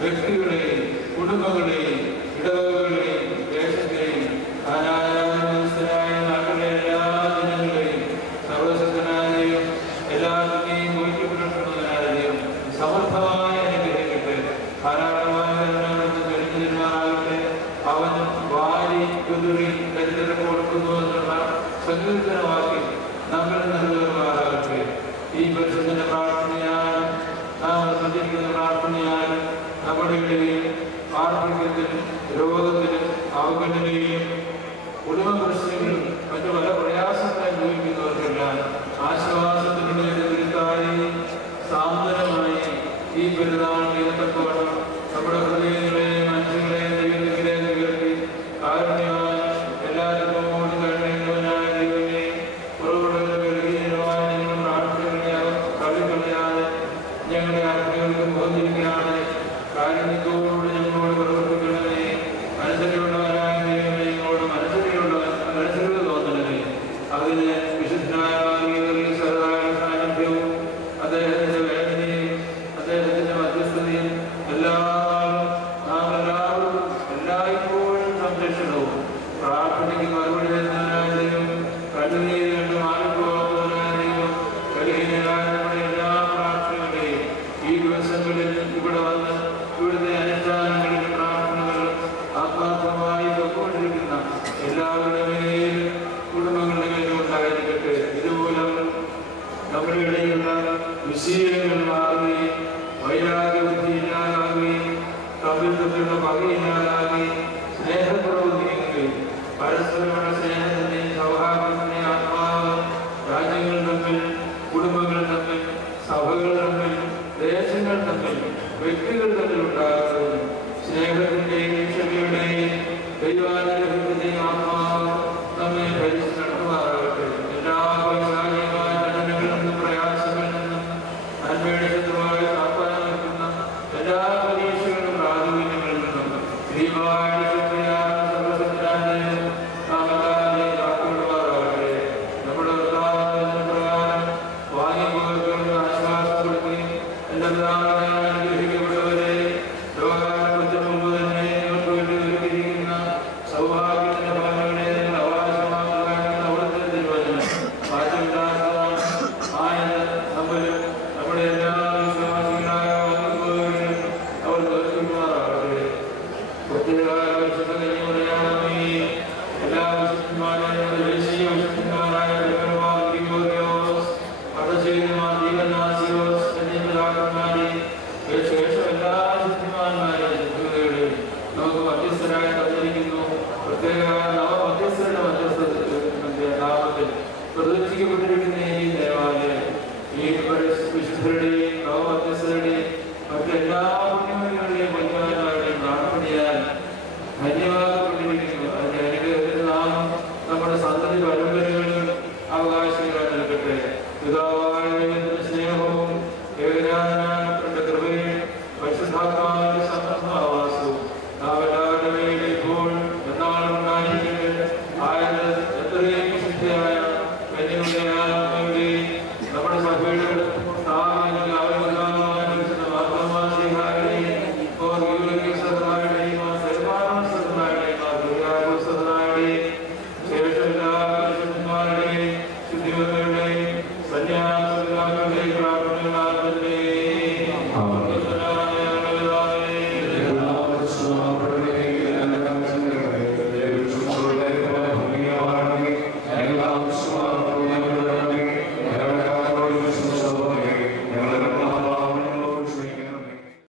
വ്യക്തികളെയും കുടുംബങ്ങളെയും ഇടവകളെയും ദേശത്തെയും മനസ്സിലായ നാട്ടിലെ എല്ലാ ജനങ്ങളെയും സർവശക്തനായും എല്ലാത്തിനെയും നോക്കി പുലർത്തുന്നതിനായും സമർത്ഥമായി അനുഗ്രഹിക്കട്ടെ. ധാരാളമായ കഴിഞ്ഞിരുന്നാകട്ടെ. അവൻ വാരി കുതിറി ദരിദ്രരെ കൊടുക്കുന്നു എന്നുള്ള സങ്കീർത്തനമാക്കി നമ്മൾ നൽകുമാറാകട്ടെ. ഈ പരിശുദ്ധന്റെ പ്രാർത്ഥനയാണ് നാം സഞ്ചരിക്കുന്ന പ്രാർത്ഥനയാണ് നമ്മുടെ ഇടയിൽ ആർഭ്യത്തിനും രോഗത്തിനും അവഗണനയും കുടുംബ പ്രശ്നങ്ങളും മറ്റു പല പ്രയാസങ്ങൾ അനുഭവിക്കുന്നവർക്കെല്ലാം ആശ്വാസത്തിനുള്ള വിരുദ്ധായി സാന്ത്വനമായി ഈ പെരുന്നാൾ നിരത്തത്തോളം നമ്മുടെ ഹൃദയങ്ങളെയും മനസ്സുകളെയും ദൈവത്തിലേക്ക് ഉയർത്തി കാരുണ്യവാൻ എല്ലാവരോടും കരുണയുള്ളവനായ ദൈവമേ, കുറവുള്ളവരുടെ ബലഹീനമായ ഞങ്ങൾ പ്രാർത്ഥനകളെ തള്ളിക്കളയാതെ ഞങ്ങളുടെ ആത്മീയങ്ങൾക്ക് ബോധിപ്പിക്കാതെ കാരുണ്യത്തോട് ഞങ്ങളോട് പ്രവർത്തിക്കണമേ. മനസ്സിലുള്ളവരായ ദൈവമേ, ഞങ്ങളോട് മനസ്സിലുള്ള തോന്നണമേ. അതിന് വിശുദ്ധനായ സാന്നിധ്യവും അദ്ദേഹത്തിന്റെ വേദനയും അദ്ദേഹത്തിന്റെ മധ്യസ്ഥതയും നാം എല്ലാവരും എല്ലായ്പ്പോഴും സംരക്ഷണവും പ്രാർത്ഥനയ്ക്ക് മറുപടി തരുന്നവനായ ദൈവം, കണ്ണുനീര് കണ്ട് മാറിപ്പോകുന്നവനായ ദൈവം, ബലഹീനരായ നമ്മുടെ എല്ലാ പ്രാർത്ഥനകളെയും ഈ ദിവസങ്ങളിൽ ഇവിടെ വന്ന് ഇവിടുത്തെ അനുഷ്ഠാനങ്ങളിലും പ്രാർത്ഥനകളും ആത്മാർത്ഥമായി പൊയ്ക്കൊണ്ടിരിക്കുന്ന എല്ലാവരുടെ മേലും കുടുംബങ്ങളുടെ മേലും ഉണ്ടായിരിക്കട്ടെ. ഇതുമൂലം നമ്മുടെ ഇടയിലുള്ള വിശീലങ്ങൾ മാറുകയും വൈരാഗ്യബുദ്ധി ഇല്ലാതാകുകയും തമ്മിൽ തമ്മിലുള്ള പകയില്ലാതാകുകയും സ്നേഹക്കുറവ് നീങ്ങുകയും പരസ്പരമുള്ള സ്നേഹത്തിന്റെയും സൗഹാർദ്ദത്തിന്റെയും ആത്മാവ് രാജ്യങ്ങൾ തമ്മിൽ, കുടുംബങ്ങൾ തമ്മിൽ, സഭകൾ തമ്മിൽ, ദേശങ്ങൾ തമ്മിൽ, വ്യക്തികൾ തമ്മിൽ